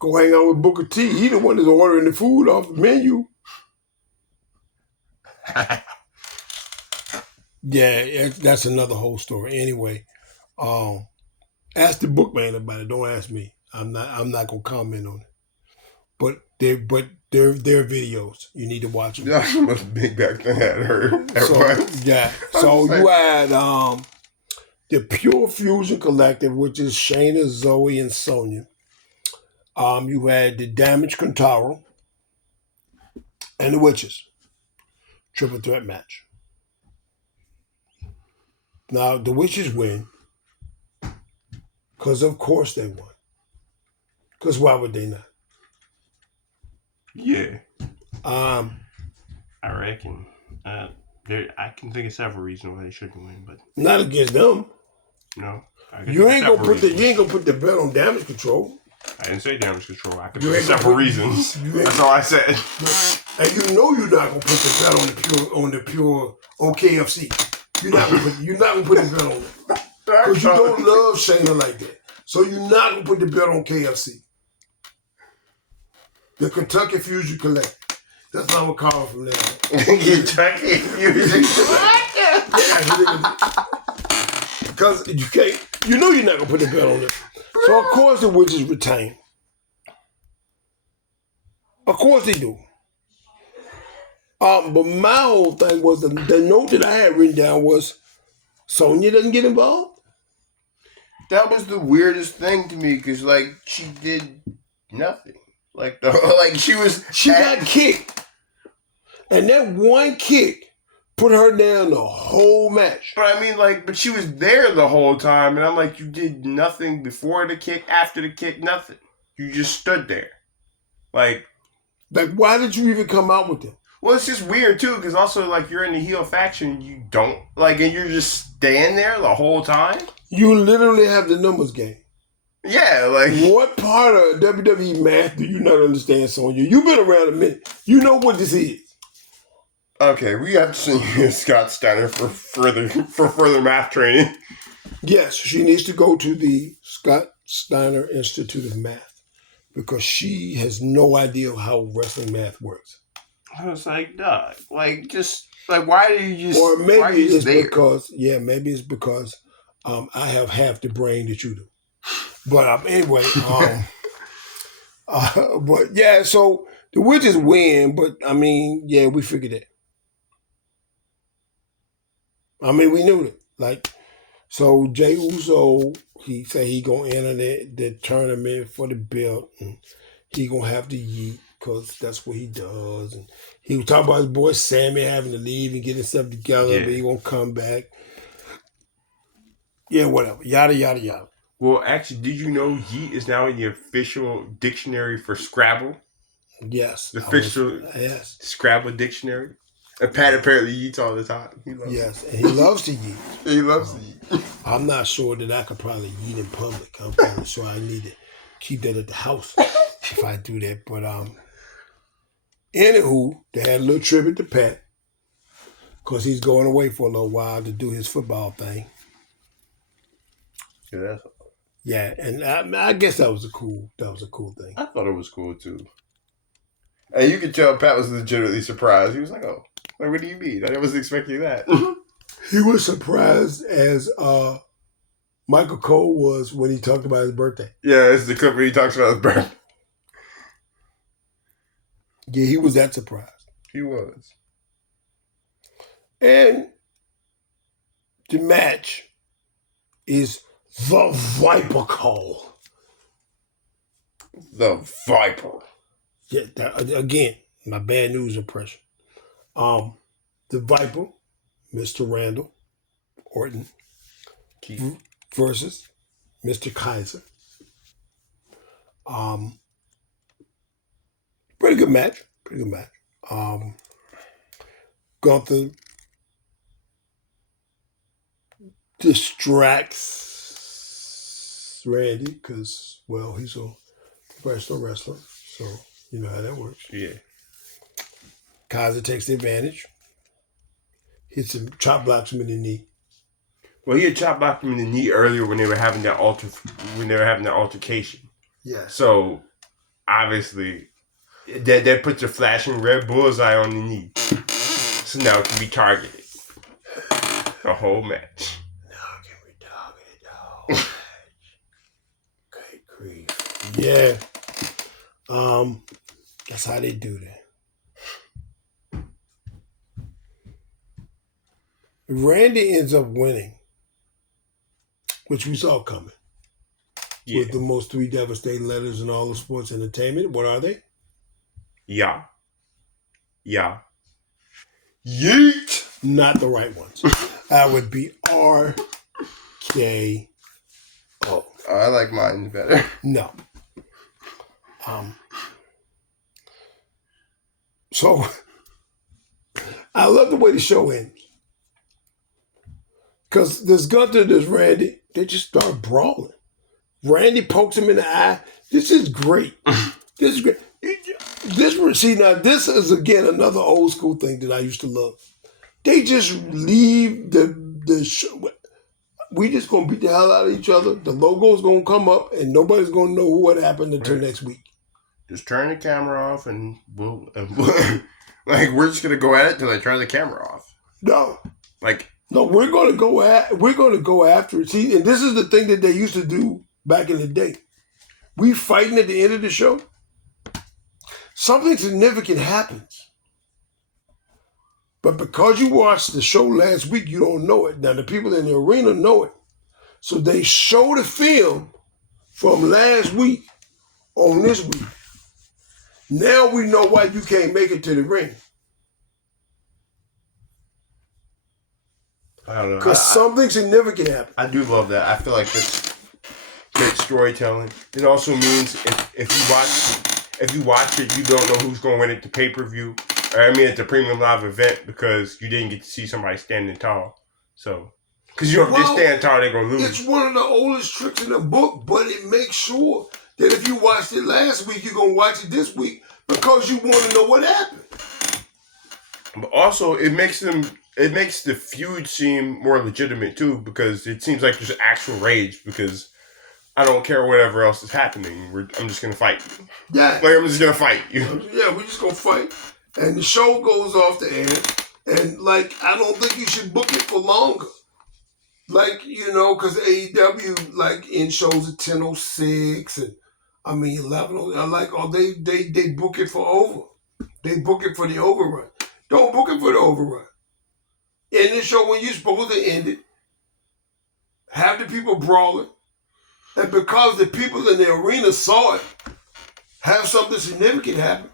Go hang out with Booker T. He the one that's ordering the food off the menu. Yeah, that's another whole story. Anyway, ask the bookman about it. Don't ask me. I'm not gonna comment on it. But they're videos. You need to watch them. That's the most big back thing I had heard. So you had the Pure Fusion Collective, which is Shayna, Zoe, and Sonya. You had the Damage Control and the Witches. Triple threat match. Now, the Witches win because, of course, they won. Because why would they not? Yeah. I reckon. I can think of several reasons why they shouldn't win, but not against them. No. You ain't gonna put the belt on Damage Control. I didn't say Damage Control. I can think of several reasons. That's all I said. And you know you're not gonna put the belt on KFC. You're not gonna put the belt on it because you don't love Shayna like that. So you're not gonna put the belt on KFC. The Kentucky Fusion Collective. That's what I'm gonna call it from now on. Kentucky Fusion Collective. Because you can't. You know you're not gonna put the belt on it. So of course the Witches retain. Of course they do. But my whole thing was the note that I had written down was Sonya doesn't get involved. That was the weirdest thing to me because like she did nothing. Like she got kicked, and that one kick put her down the whole match. But I mean, but she was there the whole time, and I'm like, you did nothing before the kick, after the kick, nothing. You just stood there, like why did you even come out with it? Well, it's just weird too, because also you're in the heel faction, you don't and you're just staying there the whole time. You literally have the numbers game. Yeah, what part of WWE math do you not understand, Sonya? You've been around a minute. You know what this is. Okay, we have to send you to Scott Steiner for further math training. Yes, she needs to go to the Scott Steiner Institute of Math because she has no idea how wrestling math works. I was like, dog, why do you just? Or maybe it's because I have half the brain that you do. But anyway, but yeah, so the Witches win, but I mean, yeah, we figured it. I mean, we knew it. Like, so Jay Uso, he said he gonna enter the tournament for the belt, and he gonna have to yeet because that's what he does. And he was talking about his boy Sammy having to leave and get himself together, but he won't come back. Yeah, whatever. Yada yada yada. Well, actually, did you know yeet is now in the official dictionary for Scrabble? Yes. The official Scrabble dictionary. And Pat apparently yeets all the time. He loves yes, and he loves to yeet. He loves to yeet. I'm not sure that I could probably yeet in public. I'm probably sure I need to keep that at the house if I do that. But anywho, they had a little tribute to Pat because he's going away for a little while to do his football thing. Yeah, and I guess that was a cool thing. I thought it was cool too. And you could tell Pat was legitimately surprised. He was like, "Oh, like, what do you mean? I wasn't expecting that." He was surprised as Michael Cole was when he talked about his birthday. Yeah, it's the clip where he talks about his birthday. Yeah, he was that surprised. He was. And the match is the Viper Call. The Viper. Yeah, again, my bad news impression. The Viper, Mr. Randall Orton, versus Mr. Kaiser. Pretty good match. Gunther distracts Randy because, well, he's a professional wrestler, so you know how that works. Yeah. Kaiser takes the advantage. Hits him, chop blocks him in the knee. Well, he had chop blocked him in the knee earlier when they were having that altercation. Yeah. So obviously, that puts a flashing red bullseye on the knee. So now it can be targeted. The whole match. Now it can be targeted. The whole match. Good grief. Yeah. That's how they do that. Randy ends up winning, which we saw coming. Yeah. With the most 3 devastating letters in all of sports entertainment. What are they? Yeah. Yeet. Not the right ones. That would be RKO. I like mine better. No. So I love the way the show ends. Because there's Gunther, there's Randy. They just start brawling. Randy pokes him in the eye. This is great. This is great. This is, again, another old school thing that I used to love. They just leave the show. We just going to beat the hell out of each other. The logo's going to come up, and nobody's going to know what happened until next week. Just turn the camera off, and we'll like, we're just going to go at it till they turn the camera off. No. Like... No, we're going to go after it. See, and this is the thing that they used to do back in the day. We fighting at the end of the show. Something significant happens. But because you watched the show last week, you don't know it. Now, the people in the arena know it. So they show the film from last week on this week. Now we know why you can't make it to the ring. I don't know. Because something significant happened. I do love that. I feel like that's great storytelling. It also means if you watch it, you don't know who's going to win at the pay-per-view. Or at the premium live event because you didn't get to see somebody standing tall. So, because if they stand tall, they're going to lose. It's one of the oldest tricks in the book, but it makes sure that if you watched it last week, you're going to watch it this week because you want to know what happened. But also, it makes the feud seem more legitimate too, because it seems like there's actual rage. Because I don't care whatever else is happening. I'm just gonna fight. Yeah, like I'm just gonna fight you. Yeah, we're just gonna fight, and the show goes off the air. And like, I don't think you should book it for longer. Like, because AEW, like, in shows at 10:06 and, 11, I like, they book it for over. They book it for the overrun. Don't book it for the overrun. End the show when you're supposed to end it. Have the people brawling. And because the people in the arena saw it, have something significant happen.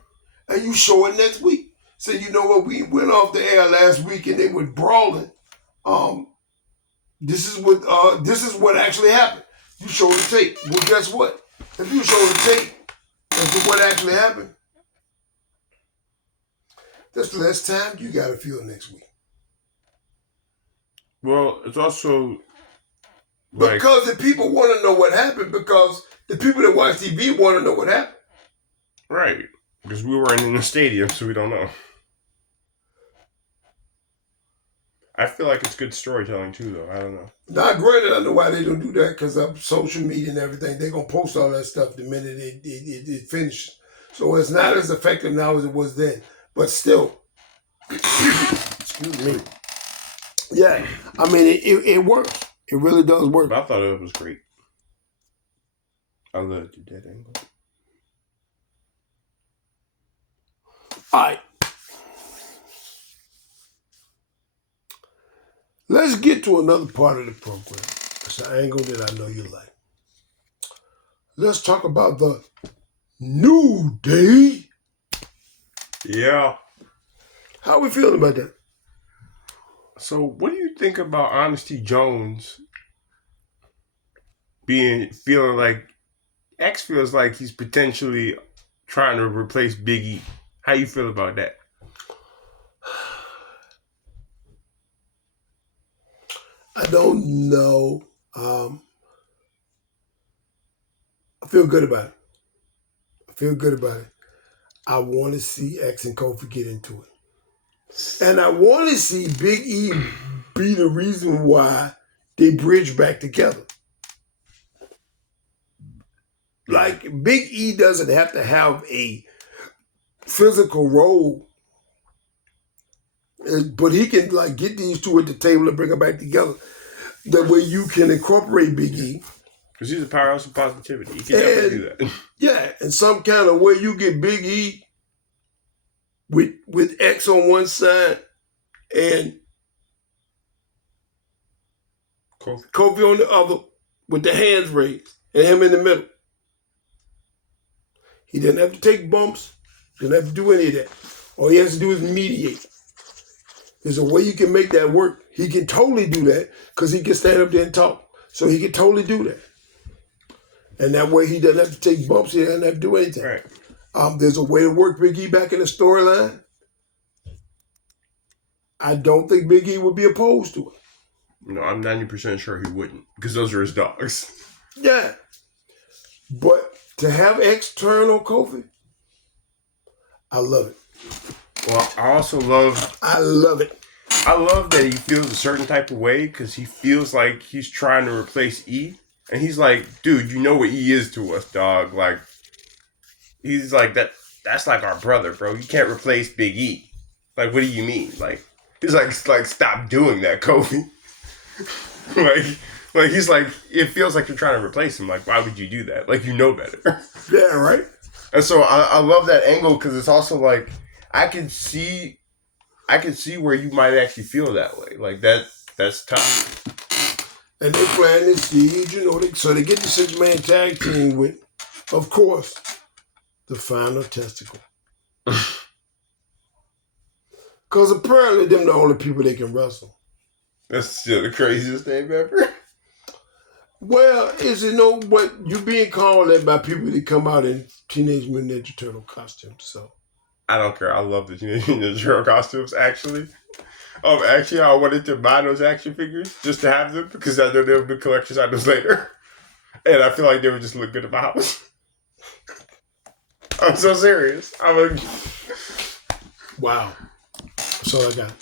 And you show it next week. So you know what, we went off the air last week and they were brawling. This is what actually happened. You show the tape. Well, guess what? If you show the tape of what actually happened, that's less time you gotta feel next week. Well, it's also because the people want to know what happened, because the people that watch TV want to know what happened. Right. Because we weren't in the stadium, so we don't know. I feel like it's good storytelling too, though. I don't know. Now, granted, I know why they don't do that, because of social media and everything. They're going to post all that stuff the minute it finishes. So it's not as effective now as it was then. But still, excuse me. Yeah, it works. It really does work. But I thought it was great. I loved that angle. All right. Let's get to another part of the program. It's an angle that I know you like. Let's talk about the New Day. Yeah. How we feeling about that? So, what do you think about Honesty Jones feeling like X feels like he's potentially trying to replace Big E? How you feel about that? I don't know. I feel good about it. I want to see X and Kofi get into it. And I want to see Big E be the reason why they bridge back together. Like, Big E doesn't have to have a physical role, but he can get these two at the table and bring them back together. That way you can incorporate Big E. Because he's a powerhouse of positivity. He can definitely do that. Yeah, in some kind of way you get Big E with X on one side and Kofi on the other with the hands raised and him in the middle. He doesn't have to take bumps, doesn't have to do any of that. All he has to do is mediate. There's a way you can make that work. He can totally do that because he can stand up there and talk. So he can totally do that. And that way he doesn't have to take bumps. He doesn't have to do anything. Right. There's a way to work Big E back in the storyline. I don't think Big E would be opposed to it. No, I'm 90% sure he wouldn't, because those are his dogs. Yeah. But to have X turn on Kofi, I love it. Well, I love it. I love that he feels a certain type of way, because he feels like he's trying to replace E. And he's like, dude, you know what E is to us, dog. Like, he's like, that's like our brother, bro. You can't replace Big E. Like, what do you mean? Like, he's like stop doing that, Kofi. like he's like, it feels like you're trying to replace him. Like, why would you do that? Like, you know better. Yeah, right? And so I love that angle, because it's also like, I can see where you might actually feel that way. Like, that's tough. And they're planting the seed, so they get the 6-man tag team with, of course, the final testicle. Because apparently them the only people they can wrestle. That's still the craziest thing ever. Well, but you being called that by people that come out in Teenage Mutant Ninja Turtle costumes, so. I don't care. I love the Teenage Mutant Ninja Turtle costumes, actually. Actually, I wanted to buy those action figures just to have them, because I know they'll be collector's items later. And I feel like they would just look good in my house. I'm so serious. Wow. That's all I got.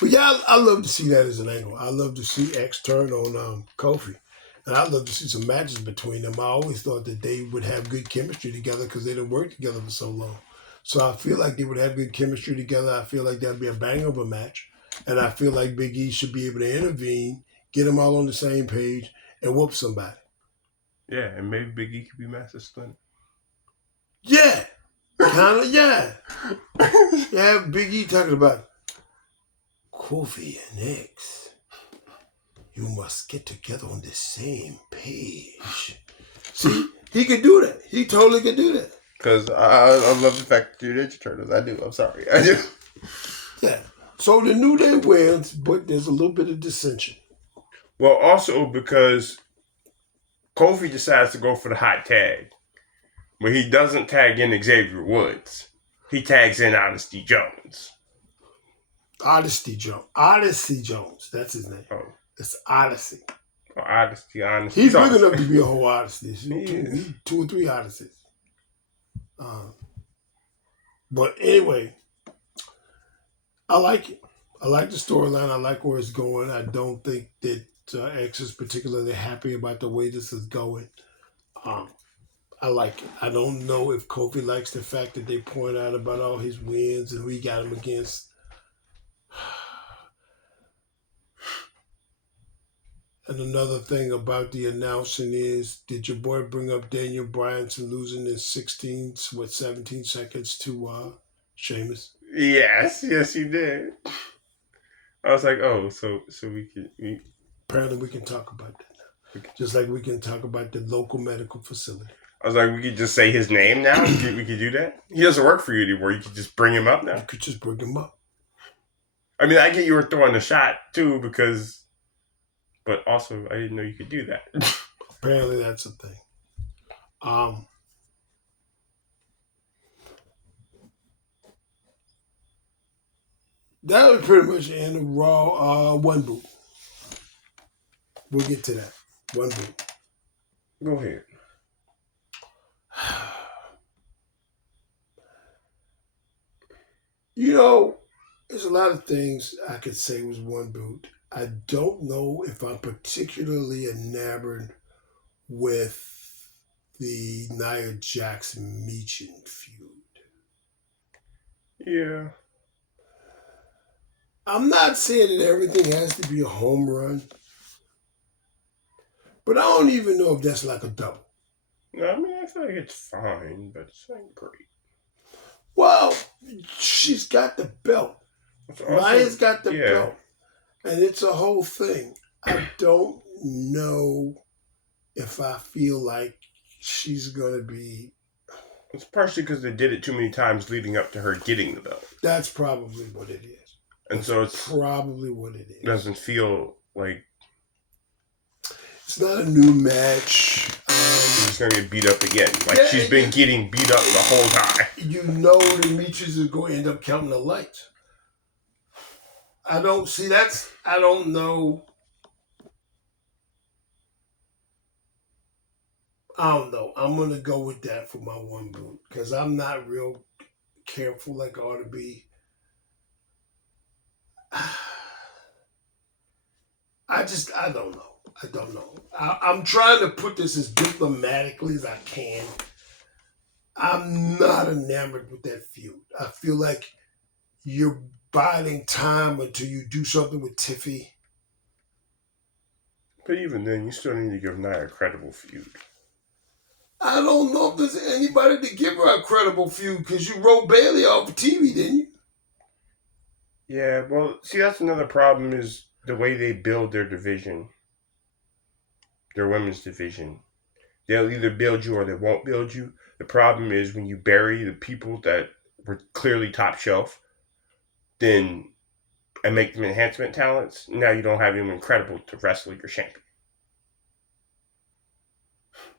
But yeah, I love to see that as an angle. I love to see X turn on Kofi. And I'd love to see some matches between them. I always thought that they would have good chemistry together because they didn't work together for so long. So I feel like they would have good chemistry together. I feel like that'd be a bang of a match. And I feel like Big E should be able to intervene get them all on the same page, and whoop somebody. Yeah, and maybe Big E could be Master Splinter. Yeah, kind of, yeah. Yeah, Big E talking about Kofi and X. You must get together on the same page. See, he could do that. He totally could do that. Because I love the fact that you're Ninja Turtles. I do. I'm sorry. I do. Yeah. So the New Day wins, but there's a little bit of dissension. Well, also because Kofi decides to go for the hot tag. When he doesn't tag in Xavier Woods, he tags in Honesty Jones. Odyssey Jones. That's his name. Oh. It's Odyssey. Oh, Honesty. He's big enough to be a whole Odyssey. He Two or three Odysseys. But anyway, I like it. I like the storyline. I like where it's going. I don't think that X is particularly happy about the way this is going. I like it. I don't know if Kofi likes the fact that they point out about all his wins and who he got him against. And another thing about the announcing is, did your boy bring up Daniel Bryanson losing in 17 seconds to Sheamus? Yes, you did. I was like, oh, so we could. Apparently, we can talk about that now. Just like we can talk about the local medical facility. I was like, we could just say his name now. We could do that. He doesn't work for you anymore. You could just bring him up now. You could just bring him up. I mean, I get you were throwing a shot too but also I didn't know you could do that. Apparently, that's a thing. That was pretty much the end of Raw. One boot. We'll get to that. One boot. Go ahead. You know, there's a lot of things I could say was one boot. I don't know if I'm particularly enamored with the Nia Jax Meechin feud. Yeah. I'm not saying that everything has to be a home run, but I don't even know if that's like a double. No, I mean, I feel like it's fine, but it's not great. Well, she's got the belt. Nia's got the belt. And it's a whole thing. I don't know if I feel like she's going to be... It's partially because they did it too many times leading up to her getting the belt. That's probably what it is. And so it's probably what it is. Doesn't feel like... It's not a new match. She's going to get beat up again. She's been getting beat up the whole time. You know the Demetrius is going to end up counting the lights. I don't know. I don't know. I'm going to go with that for my one boot because I'm not real careful like I ought to be. I don't know. I don't know. I'm trying to put this as diplomatically as I can. I'm not enamored with that feud. I feel like you're biding time until you do something with Tiffy. But even then, you still need to give Nia a credible feud. I don't know if there's anybody to give her a credible feud because you wrote Bailey off of TV, didn't you? Yeah, well, see, that's another problem is the way they build their division. Their women's division. They'll either build you or they won't build you. The problem is when you bury the people that were clearly top shelf, and make them enhancement talents, now you don't have anyone credible to wrestle your champion.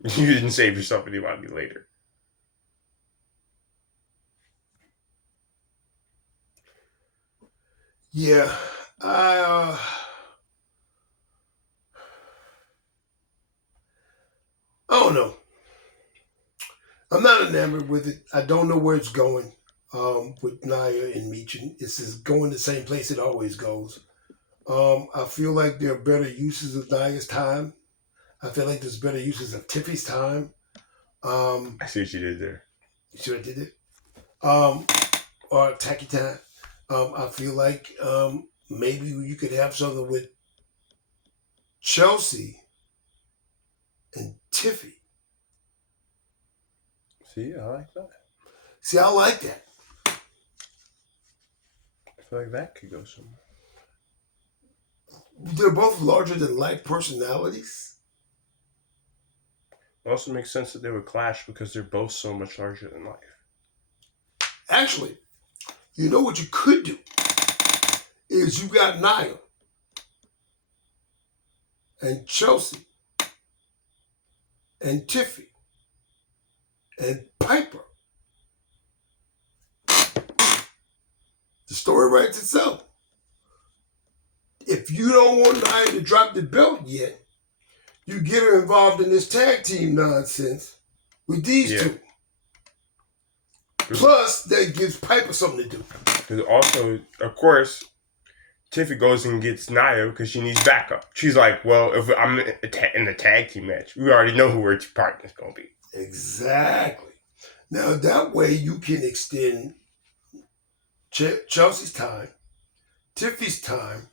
You didn't save yourself anybody later. Yeah, I don't know. I'm not enamored with it. I don't know where it's going with Nia and Meechin. It's just going the same place it always goes. I feel like there are better uses of Nia's time. I feel like there's better uses of Tiffy's time. I see what you did there. You see what I did there? Or tacky time. I feel like maybe you could have something with Chelsea, and Tiffy. See, I like that. See, I like that. I feel like that could go somewhere. They're both larger than life personalities. It also makes sense that they would clash because they're both so much larger than life. Actually, you know what you could do is you got Nia and Chelsea and Tiffy and Piper. The story writes itself. If you don't want Nia to drop the belt yet, you get her involved in this tag team nonsense with these two. Plus, that gives Piper something to do. Because also, of course, Tiffy goes and gets Nia because she needs backup. She's like, well, if I'm in the tag team match, we already know who her partner's going to be. Exactly. Now, that way you can extend Chelsea's time, Tiffy's time.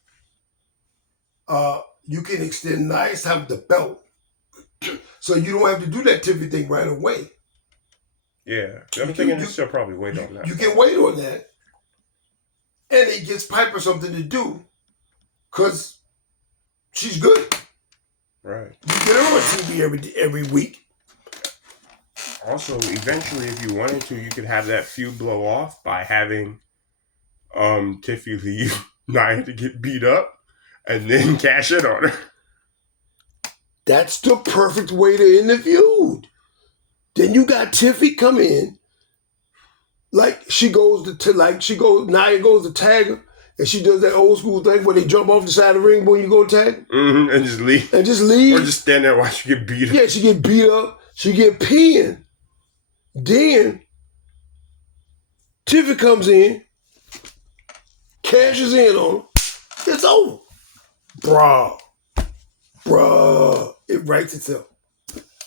You can extend Nia's time with the belt. So you don't have to do that Tiffy thing right away. Yeah. I'm thinking you still probably wait on that. You can wait on that. And it gives Piper something to do because she's good. Right. You get her on TV every week. Also, eventually, if you wanted to, you could have that feud blow off by having Tiffy leave Nia to get beat up and then cash in on her. That's the perfect way to end the feud. Then you got Tiffy come in, Nia goes to tag her, and she does that old school thing where they jump off the side of the ring when you go tag. Mm-hmm, and just leave. Or just stand there and watch you get beat up. Yeah, she get beat up. She get pinned. Then Tiffy comes in, cashes in on her. It's over. Bruh. It writes itself.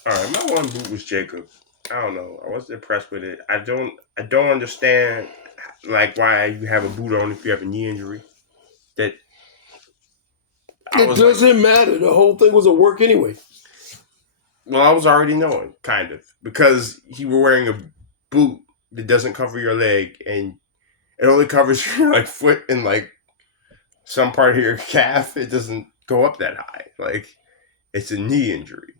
All right, my one boot was Jacob. I don't know. I wasn't impressed with it. I don't understand why you have a boot on if you have a knee injury. It doesn't matter. The whole thing was a work anyway. Well, I was already knowing, kind of, because you were wearing a boot that doesn't cover your leg and it only covers your foot and some part of your calf. It doesn't go up that high. It's a knee injury.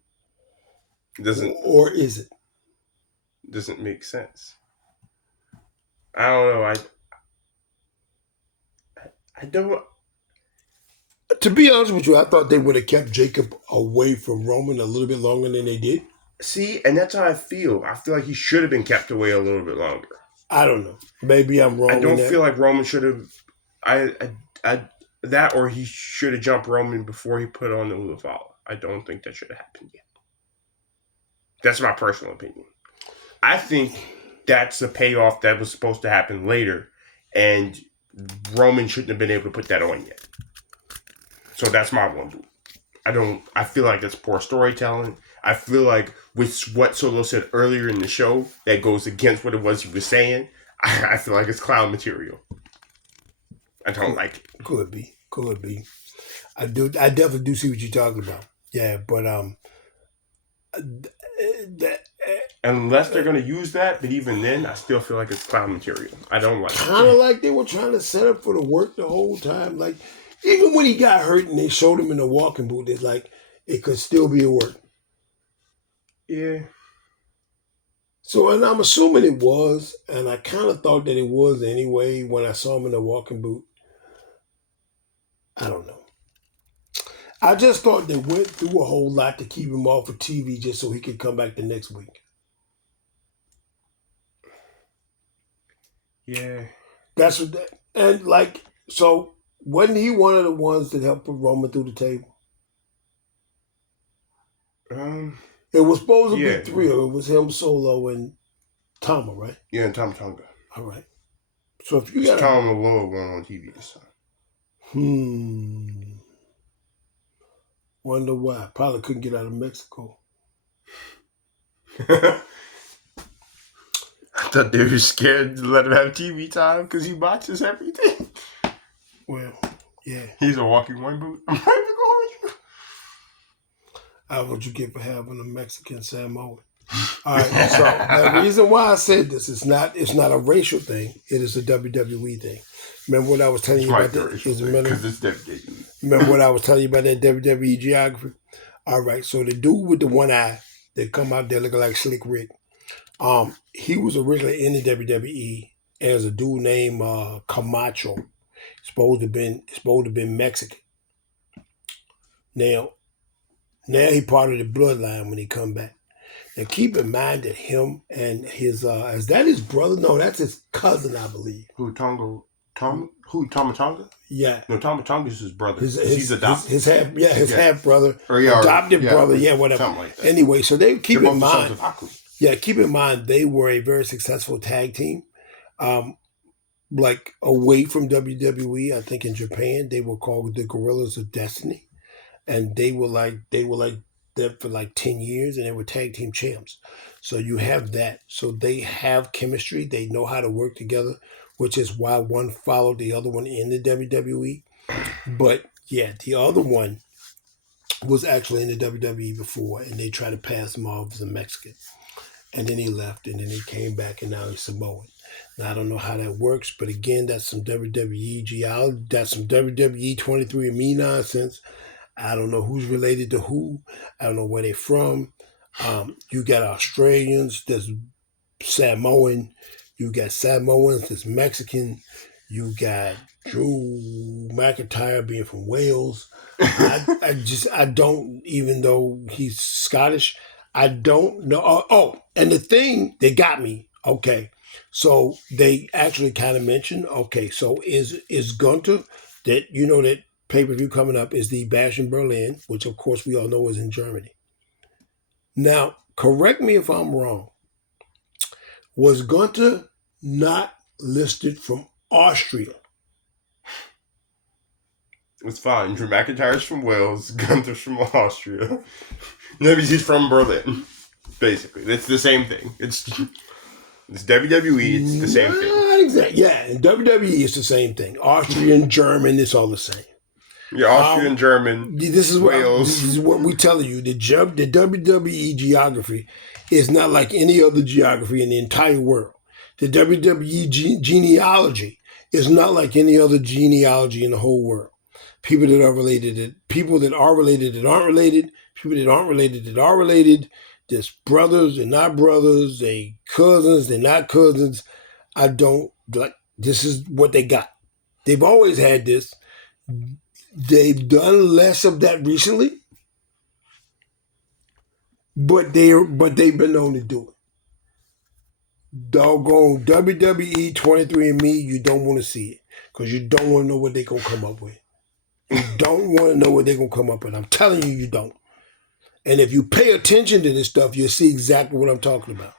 It doesn't. Or is it? Doesn't make sense. I don't know. I don't. To be honest with you, I thought they would have kept Jacob away from Roman a little bit longer than they did. See, and that's how I feel. I feel like he should have been kept away a little bit longer. I don't know. Maybe I'm wrong. I don't feel like Roman should have. That or he should have jumped Roman before he put on the Ulafala. I don't think that should have happened yet. That's my personal opinion. I think that's the payoff that was supposed to happen later, and Roman shouldn't have been able to put that on yet. So that's my one boot. I feel like that's poor storytelling. I feel like with what Solo said earlier in the show that goes against what it was he was saying, I feel like it's clown material. I don't like it. Could be. I definitely do see what you're talking about. Yeah, but unless they're going to use that, but even then, I still feel like it's clown material. I don't like it. Kind of like they were trying to set up for the work the whole time. Even when he got hurt and they showed him in the walking boot, it's it could still be a work. Yeah. So, and I'm assuming it was, and I kind of thought that it was anyway when I saw him in the walking boot. I don't know. I just thought they went through a whole lot to keep him off of TV just so he could come back the next week. Yeah. That's what that, and so wasn't he one of the ones that helped put Roman through the table? It was supposed to be three. It was him, Solo, and Tama, right? Yeah, and Tom Tonga. All right. So if you got Tom Malone going on TV this time. Wonder why. Probably couldn't get out of Mexico. I thought they were scared to let him have TV time because he watches everything. Well, yeah. He's a walking one boot. I'm going with you. What you get for having a Mexican Samoan. All right, so the reason why I said this is it's not a racial thing. It is a WWE thing. Remember what I was telling It's you my about that? because it's WWE. Remember what I was telling you about that WWE geography? All right, so the dude with the one eye that come out there looking like Slick Rick, he was originally in the WWE as a dude named Camacho. Supposed to been Mexican. Now he part of the bloodline when he come back. Now keep in mind that him and his is that his brother? No, that's his cousin, I believe. Who Tomatonga? Yeah. No, Tomatonga is his brother. He's adopted. His half brother, Or adopted brother, whatever. Something like that. Anyway, so they keep They're in both the mind. sons of Aku. Yeah, keep in mind they were a very successful tag team. Like away from WWE, I think in Japan they were called the Gorillas of Destiny, and they were like there for like 10 years, and they were tag team champs. So you have that. So they have chemistry. They know how to work together, which is why one followed the other one in the WWE. But yeah, the other one was actually in the WWE before, and they tried to pass him off as a Mexican. And then he left, and then he came back, and now he's Samoan. Now, I don't know how that works, but again, that's some WWE geology. That's some WWE 23andMe nonsense. I don't know who's related to who. I don't know where they're from. You got Australians that's Samoan. You got Samoans that's Mexican. You got Drew McIntyre being from Wales. I don't, even though he's Scottish, I don't know. And the thing that got me, okay, so they actually kind of mentioned, okay, so is Gunter, that that pay-per-view coming up is the Bash in Berlin, which of course we all know is in Germany. Now, correct me if I'm wrong. Was Gunter not listed from Austria? It's fine. Drew McIntyre's from Wales. Gunther's from Austria. Maybe he's from Berlin. Basically, it's the same thing. It's WWE. It's the same thing. Not exactly. Yeah, in WWE it's the same thing. Austrian, German, it's all the same. Yeah, Austrian, German. This is Wales. This is what we telling you. The WWE geography is not like any other geography in the entire world. The WWE genealogy is not like any other genealogy in the whole world. People that are related, people that are related that aren't related, people that aren't related that are related. There's brothers, they're not brothers, they cousins, they're not cousins. I don't like. This is what they got. They've always had this. They've done less of that recently, but they've been known to do it. Doggone WWE 23andMe, you don't want to see it because you don't want to know what they're gonna come up with. You don't want to know what they're gonna come up with. I'm telling you, you don't. And if you pay attention to this stuff, you'll see exactly what I'm talking about.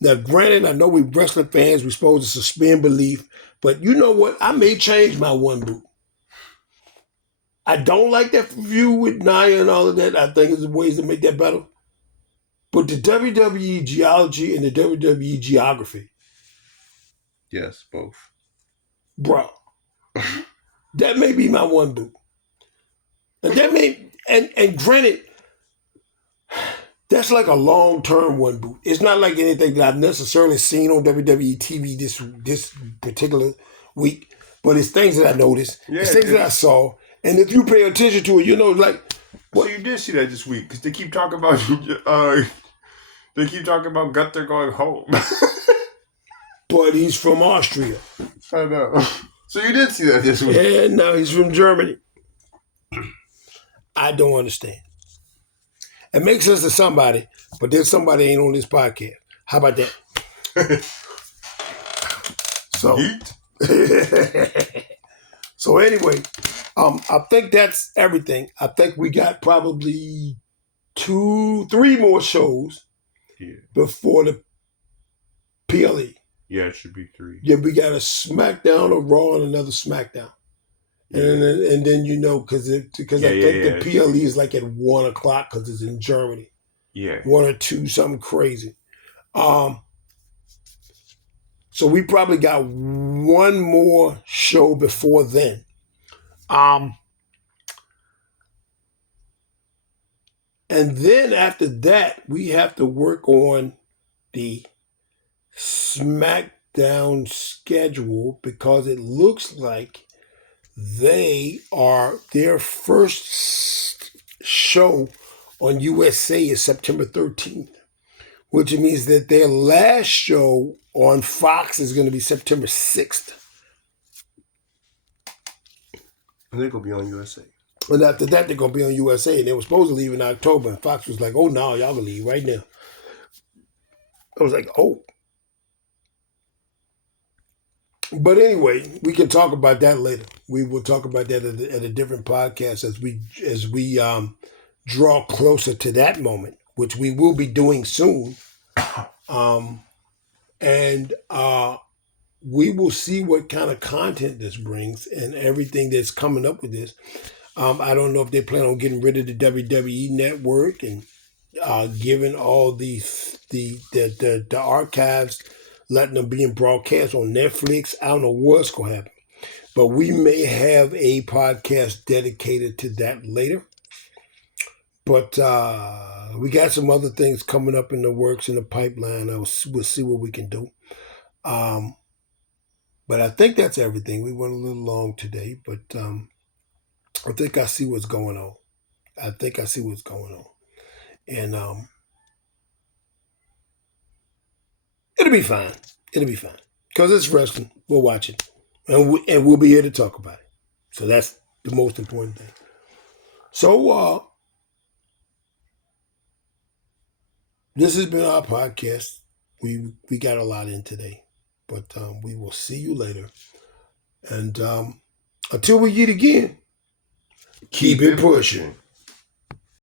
Now, granted, I know we wrestling fans, we're supposed to suspend belief, but you know what? I may change my one boot. I don't like that view with Nia and all of that. I think there's ways to make that better. But the WWE geology and the WWE geography, Yes, both. bro, that may be my one boot. And that may, and granted, that's like a long-term one boot. It's not like anything that I've necessarily seen on WWE TV this particular week, but it's things that I noticed. Yeah, it's things that I saw. And if you pay attention to it, like what? So you did see that this week because they keep talking about Gunther going home. But he's from Austria. I know. So you did see that this week. Yeah, no, he's from Germany. I don't understand. It makes sense to somebody, but then somebody ain't on this podcast. How about that? So, so anyway, I think that's everything. I think we got probably 2-3 more shows before the PLE. Yeah, it should be 3. Yeah, we got a SmackDown, a Raw, and another SmackDown. Yeah. And then because I think the PLE is like at 1 o'clock because it's in Germany. Yeah. 1 or 2, something crazy. So we probably got one more show before then. And then after that, we have to work on the SmackDown schedule because it looks like their first show on USA is September 13th, which means that their last show on Fox is going to be September 6th. And they're going to be on USA. And after that, they're going to be on USA. And they were supposed to leave in October. And Fox was like, oh, no, y'all can leave right now. I was like, oh. But anyway, we can talk about that later. We will talk about that at a different podcast as we draw closer to that moment, which we will be doing soon. And we will see what kind of content this brings and everything that's coming up with this. I don't know if they plan on getting rid of the WWE network and giving all the archives, letting them be in broadcast on Netflix. I don't know what's going to happen. But we may have a podcast dedicated to that later. But we got some other things coming up in the works, in the pipeline. We'll see what we can do. But I think that's everything. We went a little long today, but I think I see what's going on. And it'll be fine. Because it's wrestling. We'll watch it. And we'll be here to talk about it. So that's the most important thing. So this has been our podcast. We got a lot in today. But we will see you later. And until we meet again, keep it pushing.